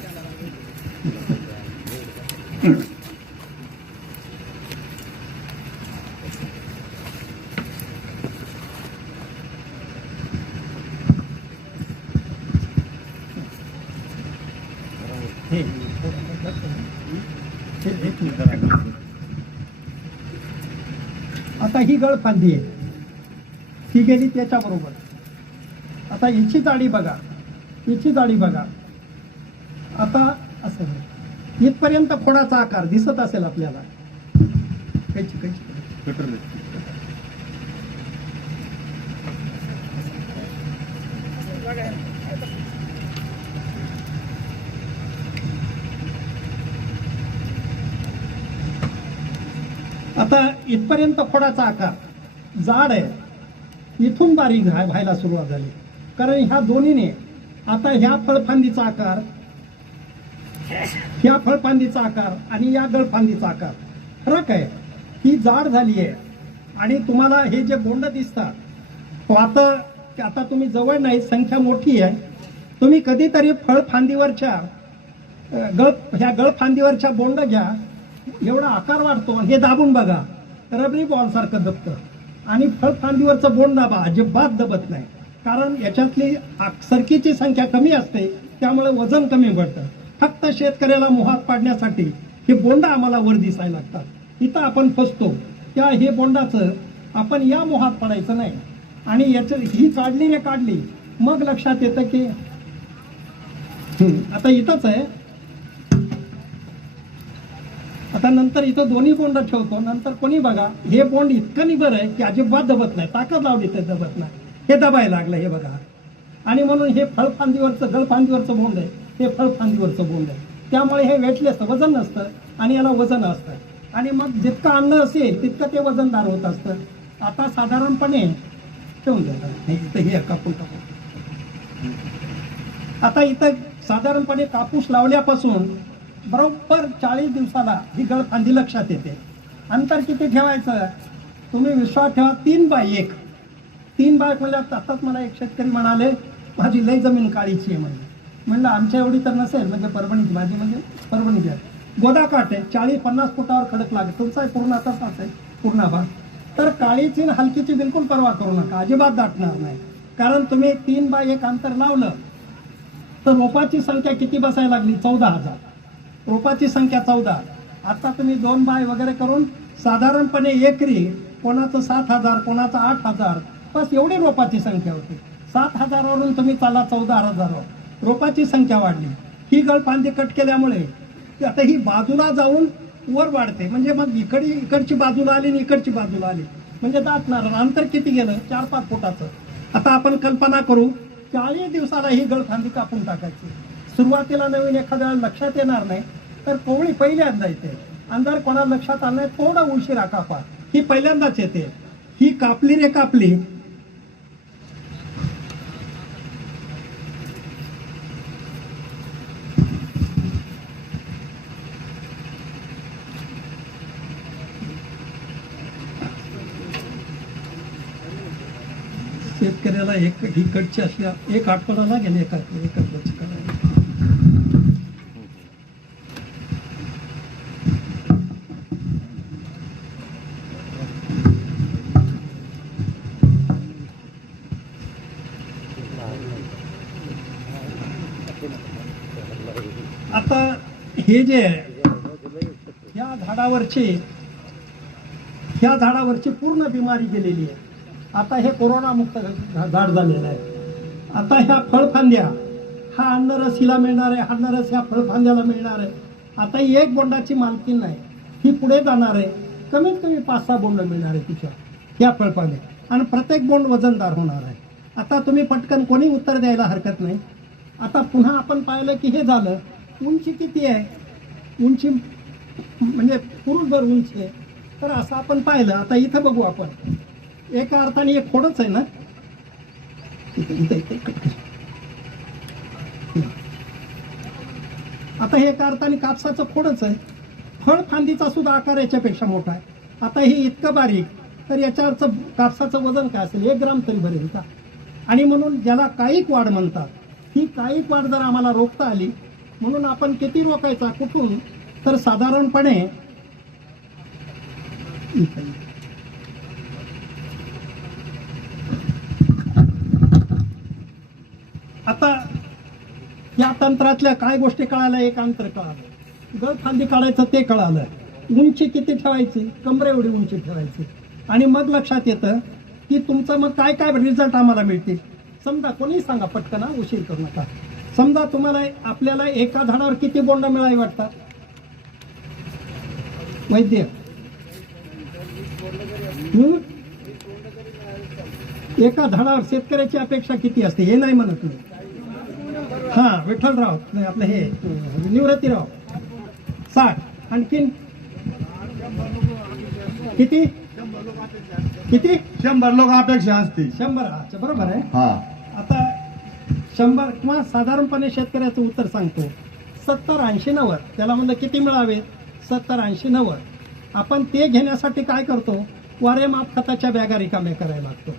आता ही गळफांदी आहे, ही गेली त्याच्याबरोबर. आता हिची जाडी बघा, हिची जाडी बघा. आता असं इथपर्यंत फोडाचा आकार दिसत असेल आपल्याला. कैची कैची आता इथपर्यंत फोडाचा आकार जाड आहे, इथून बारीक व्हायला सुरुवात झाली. कारण ह्या दोन्हीने आता ह्या फळफांदीचा आकार, ह्या फळफांदीचा आकार आणि या गळफांदीचा आकार फरक आहे. ही जाड झाली आहे आणि तुम्हाला हे जे बोंड दिसतात तो आता तुम्ही जवळ नाही, संख्या मोठी आहे. तुम्ही कधीतरी फळफांदीवरच्या ह्या गळफांदीवरच्या बोंड घ्या, एवढा आकार वाढतो. हे दाबून बघा, रबरी बॉल सारखं दबतं. आणि फळफांदीवरचं बोंड दाबा, अजिबात दबत नाही. कारण याच्यातली सरकीची संख्या कमी असते, त्यामुळे वजन कमी पडतं. फक्त शेतकऱ्याला मोहात पाडण्यासाठी हे बोंड आम्हाला वर दिसायला लागतात. इथं आपण फसतो. त्या हे बोंडाचं आपण या मोहात पडायचं नाही. आणि याचं ही काढली काढली मग लक्षात येतं की आता इथंच आहे. आता नंतर इथं दोन्ही बोंड ठेवतो. नंतर कोणी बघा, हे बोंड इतकं निबर आहे की अजिबात दबत नाही. ताकद लावली तर दबत नाही. हे दबायला लागलं, हे बघा. आणि म्हणून हे फळफांदीवरचं गळफांदीवरचं बोंड आहे, हे फळफांदीवरचं बोंड आहे. त्यामुळे हे वेटलेस वजन नसतं आणि याला वजन असतं. आणि मग जितकं अन्न असेल तितकं ते वजनदार होत असतं. आता साधारणपणे ठेवून द्या इथं हे कापून टाकून. आता इथं साधारणपणे कापूस लावल्यापासून बरोबर 40 दिवसाला ही गळफांदी लक्षात येते. अंतर किती ठेवायचं? तुम्ही विश्वास ठेवा, 3x1. 3x म्हणल्यावर आताच मला एक शेतकरी म्हणाले माझी लई जमीन काळीची आहे म्हणलं आमच्या एवढी तर नसेल, म्हणजे परभणीची, माझी म्हणजे परभणीची आहे. गोदाकाठ आहे, 40-50 फुटावर खडक लागेल. तुमचा पूर्ण तसाच आहे, पूर्ण भाग. तर काळीची आणि हलकीची बिलकुल पर्वा करू नका, अजिबात दाटणार नाही. कारण तुम्ही 3x1 अंतर लावलं तर रोपाची संख्या किती बसायला लागली? 14,000. रोपाची संख्या 14. आता तुम्ही 2x वगैरे करून साधारणपणे एकरी कोणाचं 7,000, कोणाचं 8,000, बस एवढी रोपाची संख्या होती. 7,000 वरून तुम्ही चाला 14,000 रोपाची संख्या वाढली. ही गळफांदी कट केल्यामुळे आता ही बाजूला जाऊन वर वाढते. म्हणजे मग इकडची बाजूला आली आणि इकडची बाजूला आली म्हणजे दाटणार. अंतर किती गेलं? 4-5 फुटाचं. आता आपण कल्पना करू, 40 दिवसाला ही गळफांदी कापून टाकायची. सुरुवातीला नवीन एखाद्या लक्षात येणार नाही, तर कोवळी पहिल्यांदा येते. अंधार कोणाला लक्षात आलं नाही, थोडा उशिरा कापा. ही पहिल्यांदाच येते. ही कापली रे कापली. शेतकऱ्याला एक ही कडची असल्या एक आठवडा लागेल एका एकच करायला. आता हे जे ह्या झाडावरची पूर्ण बिमारी गेलेली आहे. आता हे कोरोना मुक्त झाड झालेलं आहे. आता ह्या फळफांद्या हा अन्नरस हिला मिळणार आहे, अन्नरस ह्या फळफांद्याला मिळणार आहे. आता ही एक बोंडाची मालकी नाही, ही पुढे जाणार आहे. कमीत कमी 5-6 बोंड मिळणार आहे तिच्या ह्या फळफांद्या, आणि प्रत्येक बोंड वजनदार होणार आहे. आता तुम्ही पटकन कोणी उत्तर द्यायला हरकत नाही. आता पुन्हा आपण पाहिलं की हे झालं. उंची किती आहे? उंची म्हणजे पुरुषभर उंची आहे. तर असं आपण पाहिलं. आता इथं बघू आपण, एका अर्थाने एक खोडच आहे ना. आता हे एका अर्थाने कापसाचं खोडच आहे. फळ फांदीचा सुद्धा आकार याच्यापेक्षा मोठा आहे. आता हे इतकं बारीक, तर याच्यावरचं कापसाचं वजन काय असेल? 1 ग्राम तरी भरेल का? आणि म्हणून ज्याला कायिक वाढ म्हणतात, ही कायिक वाढ जर आम्हाला रोखता आली, म्हणून आपण किती रोखायचा, कुठून? तर साधारणपणे आता या तंत्रातल्या काय गोष्टी कळाल्या? एक अंतर कळालं, गळ फांदी काढायचं ते कळालं, उंची किती ठेवायची, कमरे एवढी उंची ठेवायची. आणि मग लक्षात येतं की तुमचं मग काय काय रिझल्ट आम्हाला मिळतील. समजा कोणी सांगा पटकन, उशीर करू नका. समजा तुम्हाला आपल्याला एका झाडावर किती बोंड मिळावी वाटतात? वैद्य एका झाडावर शेतकऱ्याची अपेक्षा किती असते हे नाही म्हणत मी. हा, विठ्ठलराव नाही, आपलं हे निवृत्तीराव 60. आणखीन किती किती 100 लोक अपेक्षा असते. 100. अच्छा, बरोबर आहे. हा, आता 100 किंवा साधारणपणे शेतकऱ्याचं उत्तर सांगतो, 70, 80, 90. त्याला म्हणलं किती मिळावे? 70, 80, 90. आपण ते घेण्यासाठी काय करतो? वारेमाप खताच्या बॅगा रिकाम्या करायला लागतो,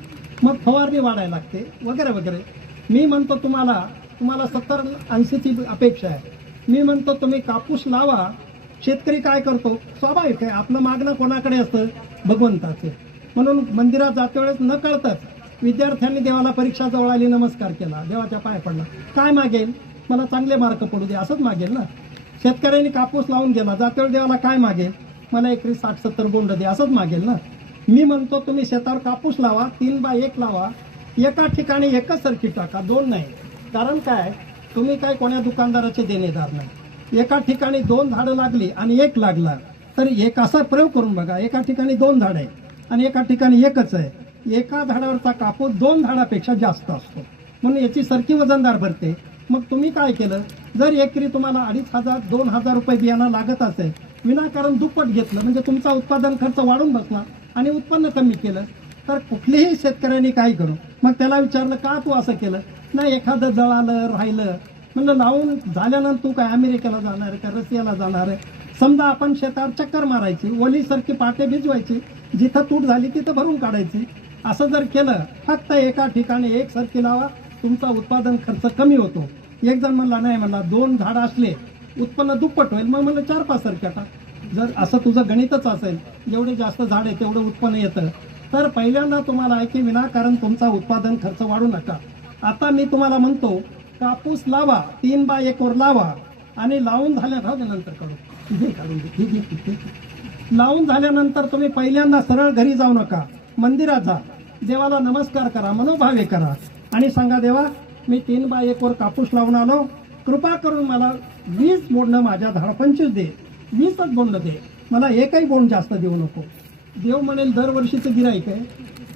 मग फवारणी वाढायला लागते, वगैरे वगैरे. मी म्हणतो तुम्हाला 70, 80ची अपेक्षा आहे. मी म्हणतो तुम्ही कापूस लावा. शेतकरी काय करतो? स्वाभाविक आहे, आपलं मागणं कोणाकडे असतं? भगवंताचं. म्हणून मंदिरात जाते वेळेस न कळतच विद्यार्थ्यांनी देवाला परीक्षा जवळ आली, नमस्कार केला, देवाच्या पाय पडला. काय मागेल? मला चांगले मार्क पडू दे, असंच मागेल ना. शेतकऱ्यांनी कापूस लावून गेला, जाते वेळ देवाला काय मागेल? मला एकरी 60-70 बोंड दे, असंच मागेल ना. मी म्हणतो तुम्ही शेतावर कापूस लावा, 3x1 लावा. एका ठिकाणी एकच सर्किट टाका, 2 नाही. कारण काय, तुम्ही काय कोण्या दुकानदाराचे देणेदार नाही. एका ठिकाणी 2 झाडं लागली आणि 1 लागला, तर एक असा प्रयोग करून बघा. एका ठिकाणी 2 झाडं आहे आणि एका ठिकाणी एकच आहे. एका झाडावरचा कापूस 2 झाडापेक्षा जास्त असतो, म्हणून याची सरकी वजनदार भरते. मग तुम्ही काय केलं? जर एकरी तुम्हाला 2,500-2,000 रुपये बियाणं लागत असेल, विनाकारण दुप्पट घेतलं, म्हणजे तुमचा उत्पादन खर्च वाढून बसला आणि उत्पन्न कमी केलं, तर कुठल्याही शेतकऱ्यांनी काय करू? मग त्याला विचारलं का तू असं केलं? नाही, एखादं जळालं राहिलं. म्हणलं लावून झाल्यानंतर तू काय अमेरिकेला जाणार आहे का, रशियाला जाणार आहे? समजा आपण शेतावर चक्कर मारायची, ओलीसारखी पाटे भिजवायची, जिथं तूट झाली तिथं भरून काढायची. असं जर केलं, फक्त एका ठिकाणी एक सरकी लावा, तुमचा उत्पादन खर्च कमी होतो. एक जण म्हणला नाही, म्हणला 2 झाडं असले उत्पन्न दुप्पट होईल. मग म्हणलं 4-5 सरक्या टाक. जर असं तुझं गणितच असेल, जेवढे जास्त झाड आहे तेवढं उत्पन्न येतं, तर पहिल्यांदा तुम्हाला आहे की विनाकारण तुमचा उत्पादन खर्च वाढू नका. आता मी तुम्हाला म्हणतो कापूस लावा, 3x1 वर लावा, आणि लावून झाल्यानंतर काढून लावून झाल्यानंतर तुम्ही पहिल्यांदा सरळ घरी जाऊ नका, मंदिरात जा, देवाला नमस्कार करा, मनोभावे करा आणि सांगा, देवा मी 3x1 वर कापूस लावून आलो, कृपा करून मला 20 बोंड माझ्या झाड 25 दे, 20च बोंड दे, मला एकही बोंड जास्त देऊ नको. देव म्हणेल दरवर्षीचं गिराईक आहे,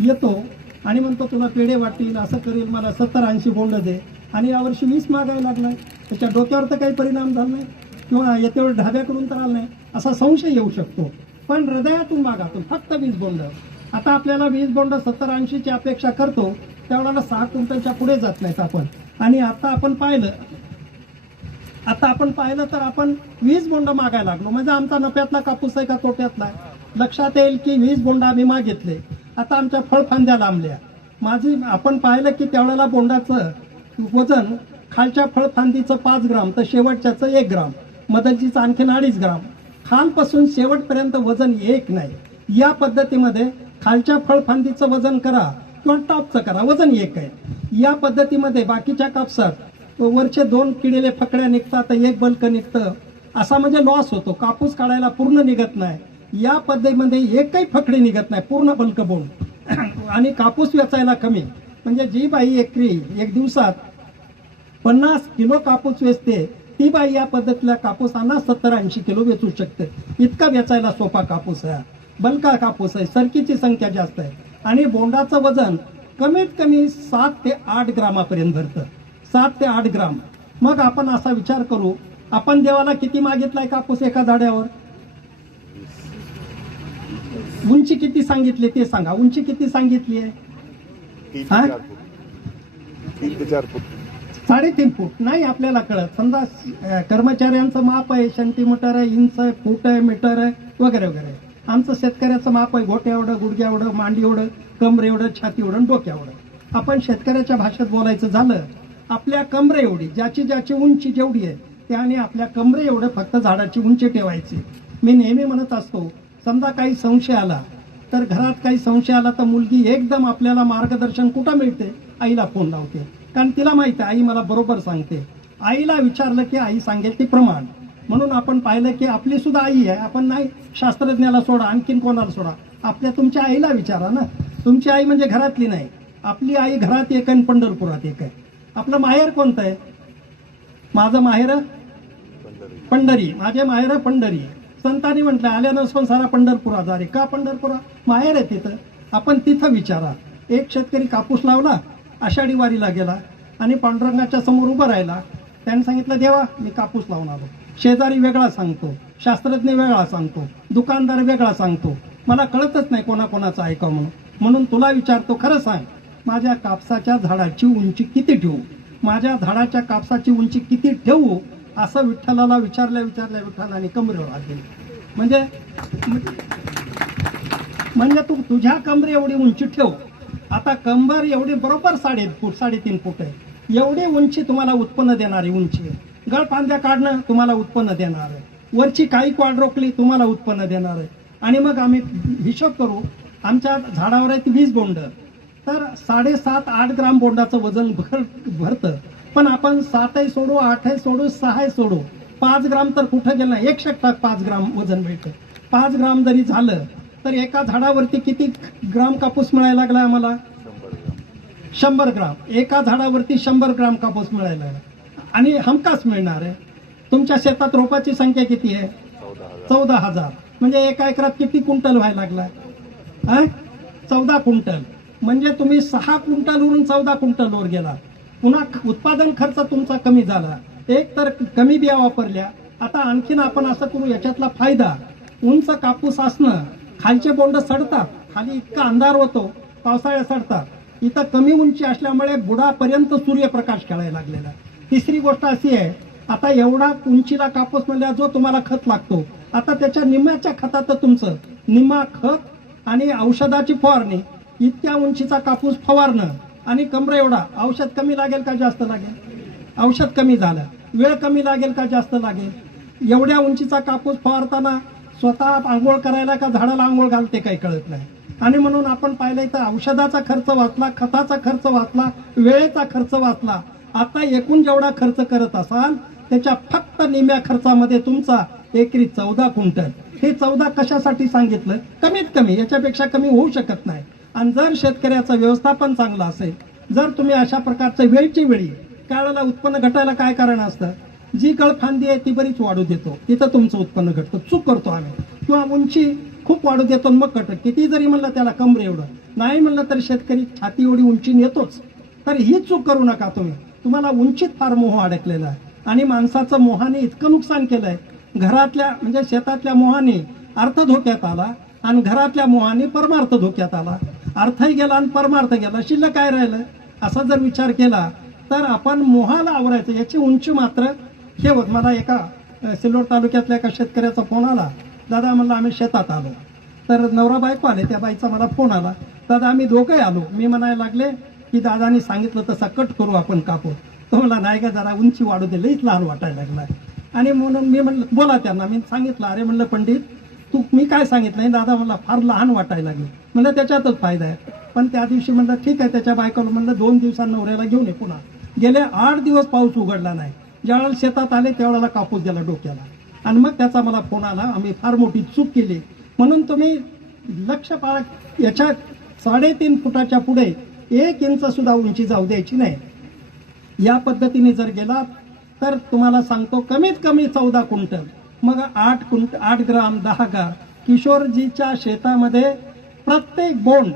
येतो आणि म्हणतो तुला पेढे वाटतील, असं करेल, मला 70-80 बोंड दे, आणि यावर्षी 20 मागायला लागलाय. त्याच्या डोक्यावर तर काही परिणाम झाला नाही किंवा येतेवेळ ढाब्याकडून तर आला नाही, असा संशय येऊ शकतो. पण हृदयातून मागा तुम्ही फक्त 20 बोंड. आता आपल्याला 20 बोंड 70-80ची अपेक्षा करतो, त्यावेळेला 6 क्विंटलच्या पुढे जात नाहीत आपण. आणि आता आपण पाहिलं तर आपण 20 बोंड मागायला लागलो, म्हणजे आमचा नफ्यातला कापूस आहे का तोट्यातला? लक्षात येईल की 20 बोंड आम्ही मागितले. आता आमच्या फळफांद्या लांबल्या, आपण पाहिलं की त्यावेळेला बोंडाचं वजन खालच्या फळफांदीचं 5 ग्राम तर शेवटच्याचं 1 ग्राम, मदलजीचं आणखीन 2.5 ग्राम, खालपासून शेवटपर्यंत वजन 1 नाही. या पद्धतीमध्ये खालच्या फळफांदीचं वजन करा किंवा टॉपचं करा, वजन 1 आहे. या पद्धतीमध्ये बाकीच्या कापसात वरचे 2 किडेले फकड्या निघतात, 1 बल्क निघतं, असा म्हणजे लॉस होतो. कापूस काढायला पूर्ण निघत नाही. या पद्धतीमध्ये एकही फकडी निघत नाही, पूर्ण बल्क बोंड आणि कापूस वेचायला कमी. म्हणजे जी बाई एकरी 1 दिवसात 50 किलो कापूस वेचते ती बाई या पद्धतीला कापूसांना 70-80 किलो वेचू शकते. इतका वेचायला सोपा कापूस आहे, बल्का कापूस आहे, सरकीची संख्या जास्त आहे आणि बोंडाचं वजन कमीत कमी 7 ते 8 ग्रामापर्यंत भरतं, 7 ते 8 ग्राम. मग आपण असा विचार करू, आपण देवाला किती मागितलाय कापूस एका झाडावर? उंची किती सांगितली ते सांगा, उंची किती सांगितली आहे? 3 ते 4 फूट. 3.5 फूट नाही आपल्याला कळत. समजा कर्मचाऱ्यांचं माप आहे, सेंटीमीटर आहे, इंच आहे, फूट आहे, मीटर आहे, वगैरे वगैरे. आमचं शेतकऱ्याचं माप आहे गोट्या एवढं, गुडघ्या एवढं, मांडी एवढं, कमरे एवढं, छाती एवढं, डोक्या एवढं. आपण शेतकऱ्याच्या भाषेत बोलायचं झालं, आपल्या कमरे एवढी, ज्याची उंची जेवढी आहे त्याने आपल्या कमरे एवढं फक्त झाडाची उंची ठेवायची. मी नेहमी म्हणत असतो, समजा काही संशय आला तर, घरात काही संशय आला तर मुलगी एकदम आपल्याला मार्गदर्शन कुठं मिळते? आईला फोन लावते, कारण तिला माहिती आहे आई मला बरोबर सांगते. आईला विचारलं की आई सांगेल ती प्रमाण. म्हणून आपण पाहिलं की आपली सुद्धा आई आहे. आपण नाही शास्त्रज्ञाला सोडा, आणखीन कोणाला सोडा, तुमच्या आईला विचारा ना. तुमची आई म्हणजे घरातली नाही, आपली आई घरात एक आणि पंढरपुरात एक आहे. आपलं माहेर कोणतं आहे? माझं माहेर पंढरी, माझे माहेर पंढरी. संतांनी म्हटलं आल्यानं संसारा पंढरपुरा जा रे. का पंढरपुरा? माहेर आहे तिथं. आपण तिथं विचारा. एक शेतकरी कापूस लावला, आषाढी वारीला गेला आणि पांडुरंगाच्या समोर उभं राहिला. त्याने सांगितलं देवा मी कापूस लावून आलो. शेजारी वेगळा सांगतो, शास्त्रज्ञ वेगळा सांगतो, दुकानदार वेगळा सांगतो. मला कळतच नाही कोणाकोणाचं ऐकावं म्हणून तुला विचारतो, खरं सांग माझ्या कापसाच्या झाडाची उंची किती ठेवू, माझ्या झाडाच्या कापसाची उंची किती ठेवू? असं विठ्ठलाला विचारल्या विठ्ठलाने कमरेवर हात दिले. म्हणजे तू तुझ्या कमरे एवढी उंची ठेव. आता कंबर एवढी बरोबर 3.5 फूट आहे. एवढी उंची तुम्हाला उत्पन्न देणारी उंची आहे. गळफांद्या काढणं तुम्हाला उत्पन्न देणार आहे. वरची काही वाढ रोखली तुम्हाला उत्पन्न देणार आहे. आणि मग आम्ही हिशोब करू, आमच्या झाडावर आहेत 20 बोंड, तर 7.5-8 ग्राम बोंडाचं वजन भरतं. पण आपण 7 सोडू, 8 सोडू, 6 सोडू, 5 ग्राम तर कुठं गेलं नाही. 1% 5 ग्राम वजन मिळतं. 5 ग्राम जरी झालं तर एका झाडावरती किती ग्राम कापूस मिळायला लागला आम्हाला? 100 ग्राम. एका झाडावरती 100 ग्राम कापूस मिळायला लागला आणि हमखास मिळणार आहे. तुमच्या शेतात रोपाची संख्या किती आहे? 14,000. म्हणजे एका एकरात किती क्विंटल व्हायला लागला? 14 क्विंटल. म्हणजे तुम्ही 6 क्विंटलवरून 14 क्विंटलवर गेला. पुन्हा उत्पादन खर्च तुमचा कमी झाला. एक तर कमी बिया वापरल्या. आता आणखीन आपण असं करू, याच्यातला फायदा, उंच कापूस असणं, खालचे बोंड सडतात, खाली इतका अंधार होतो, पावसाळ्यात सडतात. इथं कमी उंची असल्यामुळे बुडापर्यंत सूर्यप्रकाश खेळायला लागलेला. तिसरी गोष्ट अशी आहे, आता एवढा उंचीला कापूस म्हणजे जो तुम्हाला खत लागतो, आता त्याच्या निम्म्याच्या खतात तुमचं निम्मा खत आणि औषधाची फवारणी, इतक्या उंचीचा कापूस फवारणं आणि कमरे एवढा. औषध कमी लागेल का जास्त लागेल? औषध कमी झालं. वेळ कमी लागेल का जास्त लागेल? एवढ्या उंचीचा कापूस फवारताना स्वतः आंघोळ करायला का झाडाला आंघोळ घालते काही कळत नाही. आणि म्हणून आपण पाहिलं तर औषधाचा खर्च वाचला, खताचा खर्च वाचला, वेळेचा खर्च वाचला. आता एकूण जेवढा खर्च करत असाल त्याच्या फक्त निम्या खर्चामध्ये तुमचा एकरी 14 क्विंटल. हे 14 कशासाठी सांगितलं? कमीत कमी, याच्यापेक्षा कमी होऊ शकत नाही. आणि जर शेतकऱ्याचं व्यवस्थापन चांगलं असेल, जर तुम्ही अशा प्रकारचं वेळची वेळी, काळाला उत्पन्न घटायला काय कारण असतं? जी गळफांदी आहे ती बरीच वाढू देतो, तिथं तुमचं उत्पन्न घटतं. चूक करतो आम्ही. किंवा उंची खूप वाढू देतो मग कट. किती जरी म्हणलं त्याला कमरे एवढं, नाही म्हणलं तर शेतकरी छाती एवढी उंची नेतोच. तर ही चूक करू नका तुम्ही. तुम्हाला उंचीत फार मोह अडकलेला आहे आणि माणसाचं मोहाने इतकं नुकसान केलंय. घरातल्या म्हणजे शेतातल्या मोहाने अर्थ धोक्यात आला आणि घरातल्या मोहाने परमार्थ धोक्यात आला. अर्थही गेला आणि परमार्थ गेला, शिल्लक काय राहिलं? असा जर विचार केला तर आपण मोहाला आवरायचं. याची उंची मात्र ठेवत. मला एका सिल्लोड तालुक्यातल्या एका शेतकऱ्याचा फोन आला, दादा म्हणलं आम्ही शेतात आलो, तर नवरा बायको आले, त्या बाईचा मला फोन आला, दादा आम्ही दोघंही आलो. मी म्हणायला लागले की दादानी सांगितलं तसा कट करू आपण कापूस. तो म्हणला नाही का जरा उंची वाढू दे, लईच लहान वाटायला लागला. आणि म्हणून मी म्हणलं बोला त्यांना. मी सांगितलं अरे म्हणलं पंडित तू मी काय सांगितलं नाही दादा मला फार लहान वाटायला लागले. म्हणलं त्याच्यातच फायदा आहे. पण त्या दिवशी म्हणलं ठीक आहे. त्याच्या बायकोला म्हणलं 2 दिवसांना नवऱ्याला घेऊन ये पुन्हा. गेले 8 दिवस पाऊस उघडला नाही. ज्यावेळेला शेतात आले त्यावेळेला कापूस दिला डोक्याला. आणि मग त्याचा मला फोन आला आम्ही फार मोठी चूक केली. म्हणून तुम्ही लक्ष पाळा, याच्या 3.5 फुटाच्या पुढे 1 इंच सुद्धा उंची जाऊ द्यायची नाही. या पद्धतीने जर गेलात तर तुम्हाला सांगतो कमीत कमी 14 क्विंटल, मग 8 ग्राम 10 ग्राम. किशोरजीच्या शेतामध्ये प्रत्येक बोंड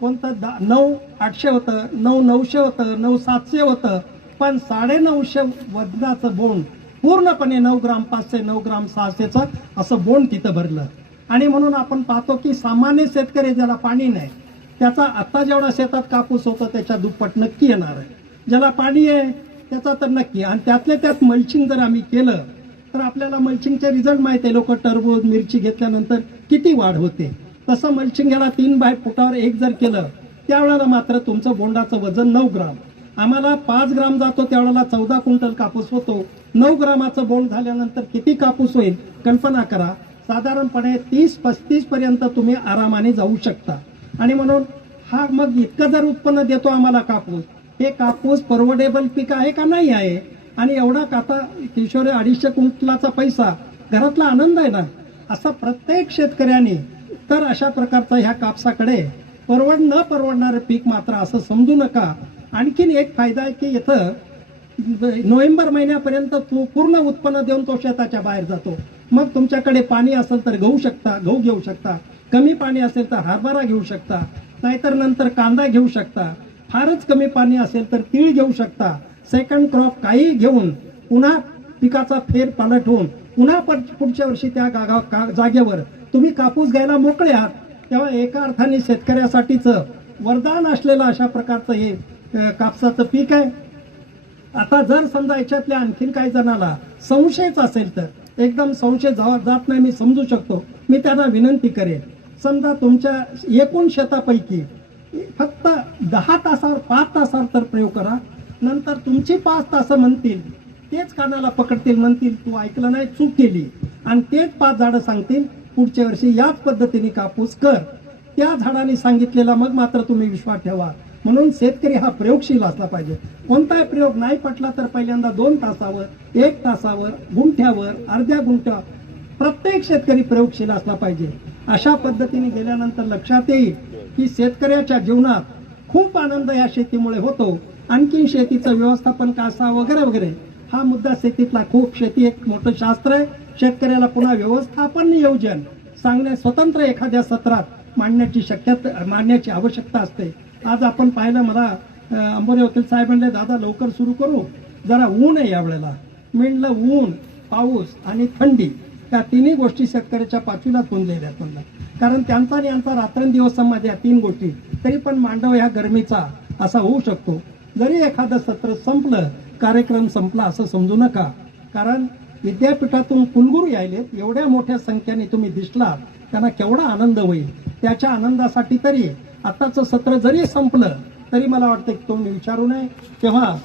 कोणतं 9,800 होतं, 9,900 होतं, 9,700 होतं, पण 950 वजनाचं बोंड पूर्णपणे 9 ग्राम 500, 9 ग्राम 600चं असं बोंड तिथं भरलं. आणि म्हणून आपण पाहतो की सामान्य शेतकरी ज्याला पाणी नाही त्याचा आता जेवढा शेतात कापूस होतो त्याच्या दुप्पट नक्की येणार आहे. ज्याला पाणी आहे त्याचा तर नक्की. आणि त्यातल्या त्यात मल्चिंग जर आम्ही केलं तर आपल्याला मल्चिंगचे रिझल्ट माहिती आहे. लोक टरबूज मिरची घेतल्यानंतर किती वाढ होते. तसं मल्चिंग याला 3 फुटावर 1 जर केलं त्यावेळेला मात्र तुमचं बोंडाचं वजन 9 ग्राम. आम्हाला 5 ग्राम जातो त्यावेळेला 14 क्विंटल कापूस होतो. 9 ग्रामाचं बोंड झाल्यानंतर किती कापूस होईल कल्पना करा. साधारणपणे 30-35 पर्यंत तुम्ही आरामाने जाऊ शकता. आणि म्हणून हा मग इतकं जर उत्पन्न देतो आम्हाला कापूस, हे कापूस परवडेबल पीक आहे का नाही आहे. आणि एवढा आता किशोर 250 क्विंटलाचा पैसा घरातला आनंद आहे ना. असा प्रत्येक शेतकऱ्याने तर अशा प्रकारचा ह्या कापसाकडे न परवडणारं पीक मात्र असं समजू नका. आणखीन एक फायदा आहे की इथं नोव्हेंबर महिन्यापर्यंत पूर्ण उत्पन्न देऊन तो शेताच्या बाहेर जातो. मग तुमच्याकडे पाणी असेल तर गहू घेऊ शकता, कमी पाणी असेल तर हरभरा घेऊ शकता, नाहीतर नंतर कांदा घेऊ शकता, फारच कमी पाणी असेल तर तीळ घेऊ शकता. सेकंड क्रॉप काही घेऊन पुन्हा पिकाचा फेर पालट होऊन पुन्हा पुढच्या वर्षी त्या जागेवर तुम्ही कापूस घ्यायला मोकळे आहात. तेव्हा एका अर्थाने शेतकऱ्यासाठीच वरदान असलेलं अशा प्रकारचं हे कापसाचं पीक आहे. आता जर समजा याच्यातल्या आणखीन काही जणाला संशयच असेल तर एकदम संशय जात नाही मी समजू शकतो. मी त्यांना विनंती करेन समजा तुमच्या एकूण शेतापैकी फक्त 10 तासावर 5 तासावर तर प्रयोग करा. नंतर तुमची 5 तास म्हणतील तेच कानाला पकडतील, म्हणतील तू ऐकलं नाही चूक केली, आणि तेच 5 झाडं सांगतील पुढच्या वर्षी याच पद्धतीने कापूस कर. त्या झाडाने सांगितलेला मग मात्र तुम्ही विश्वास ठेवा. म्हणून शेतकरी हा प्रयोगशील असला पाहिजे. कोणताही प्रयोग नाही पटला तर पहिल्यांदा 2 तासावर, 1 तासावर, गुंठ्यावर, अर्ध्या गुंठ्यावर प्रत्येक शेतकरी प्रयोगशील असला पाहिजे. अशा पद्धतीने गेल्यानंतर लक्षात येईल की शेतकऱ्याच्या जीवनात खूप आनंद या शेतीमुळे होतो. आणखीन शेतीचं व्यवस्थापन कसा वगैरे वगैरे हा मुद्दा शेतीतला खूप. शेती एक मोठं शास्त्र आहे. शेतकऱ्याला पुन्हा व्यवस्थापन नियोजन सांगणे स्वतंत्र एखाद्या सत्रात मांडण्याची आवश्यकता असते. आज आपण पाहिलं मला अंबोरे वकील साहेब म्हणले दादा लवकर सुरू करू, जरा ऊन आहे यावेळेला. म्हणलं ऊन, पाऊस आणि थंडी या तिन्ही गोष्टी शेतकऱ्याच्या पाचवीला तोंडलेल्या आहेत म्हणलं. कारण त्यांचा आणि यांचा रात्रंदिवस संवाद या 3 गोष्टी तरी पण मांडव ह्या गरमीचा असा होऊ शकतो. जरी एखादं सत्र संपलं, कार्यक्रम संपला असं समजू नका. कारण विद्यापीठातून कुलगुरू यायलेत, एवढ्या मोठ्या संख्येने तुम्ही दिसला त्यांना केवढा आनंद होईल. त्याच्या आनंदासाठी तरी आताचं सत्र जरी संपलं तरी मला वाटतं की तुम्ही विचारू नये. तेव्हा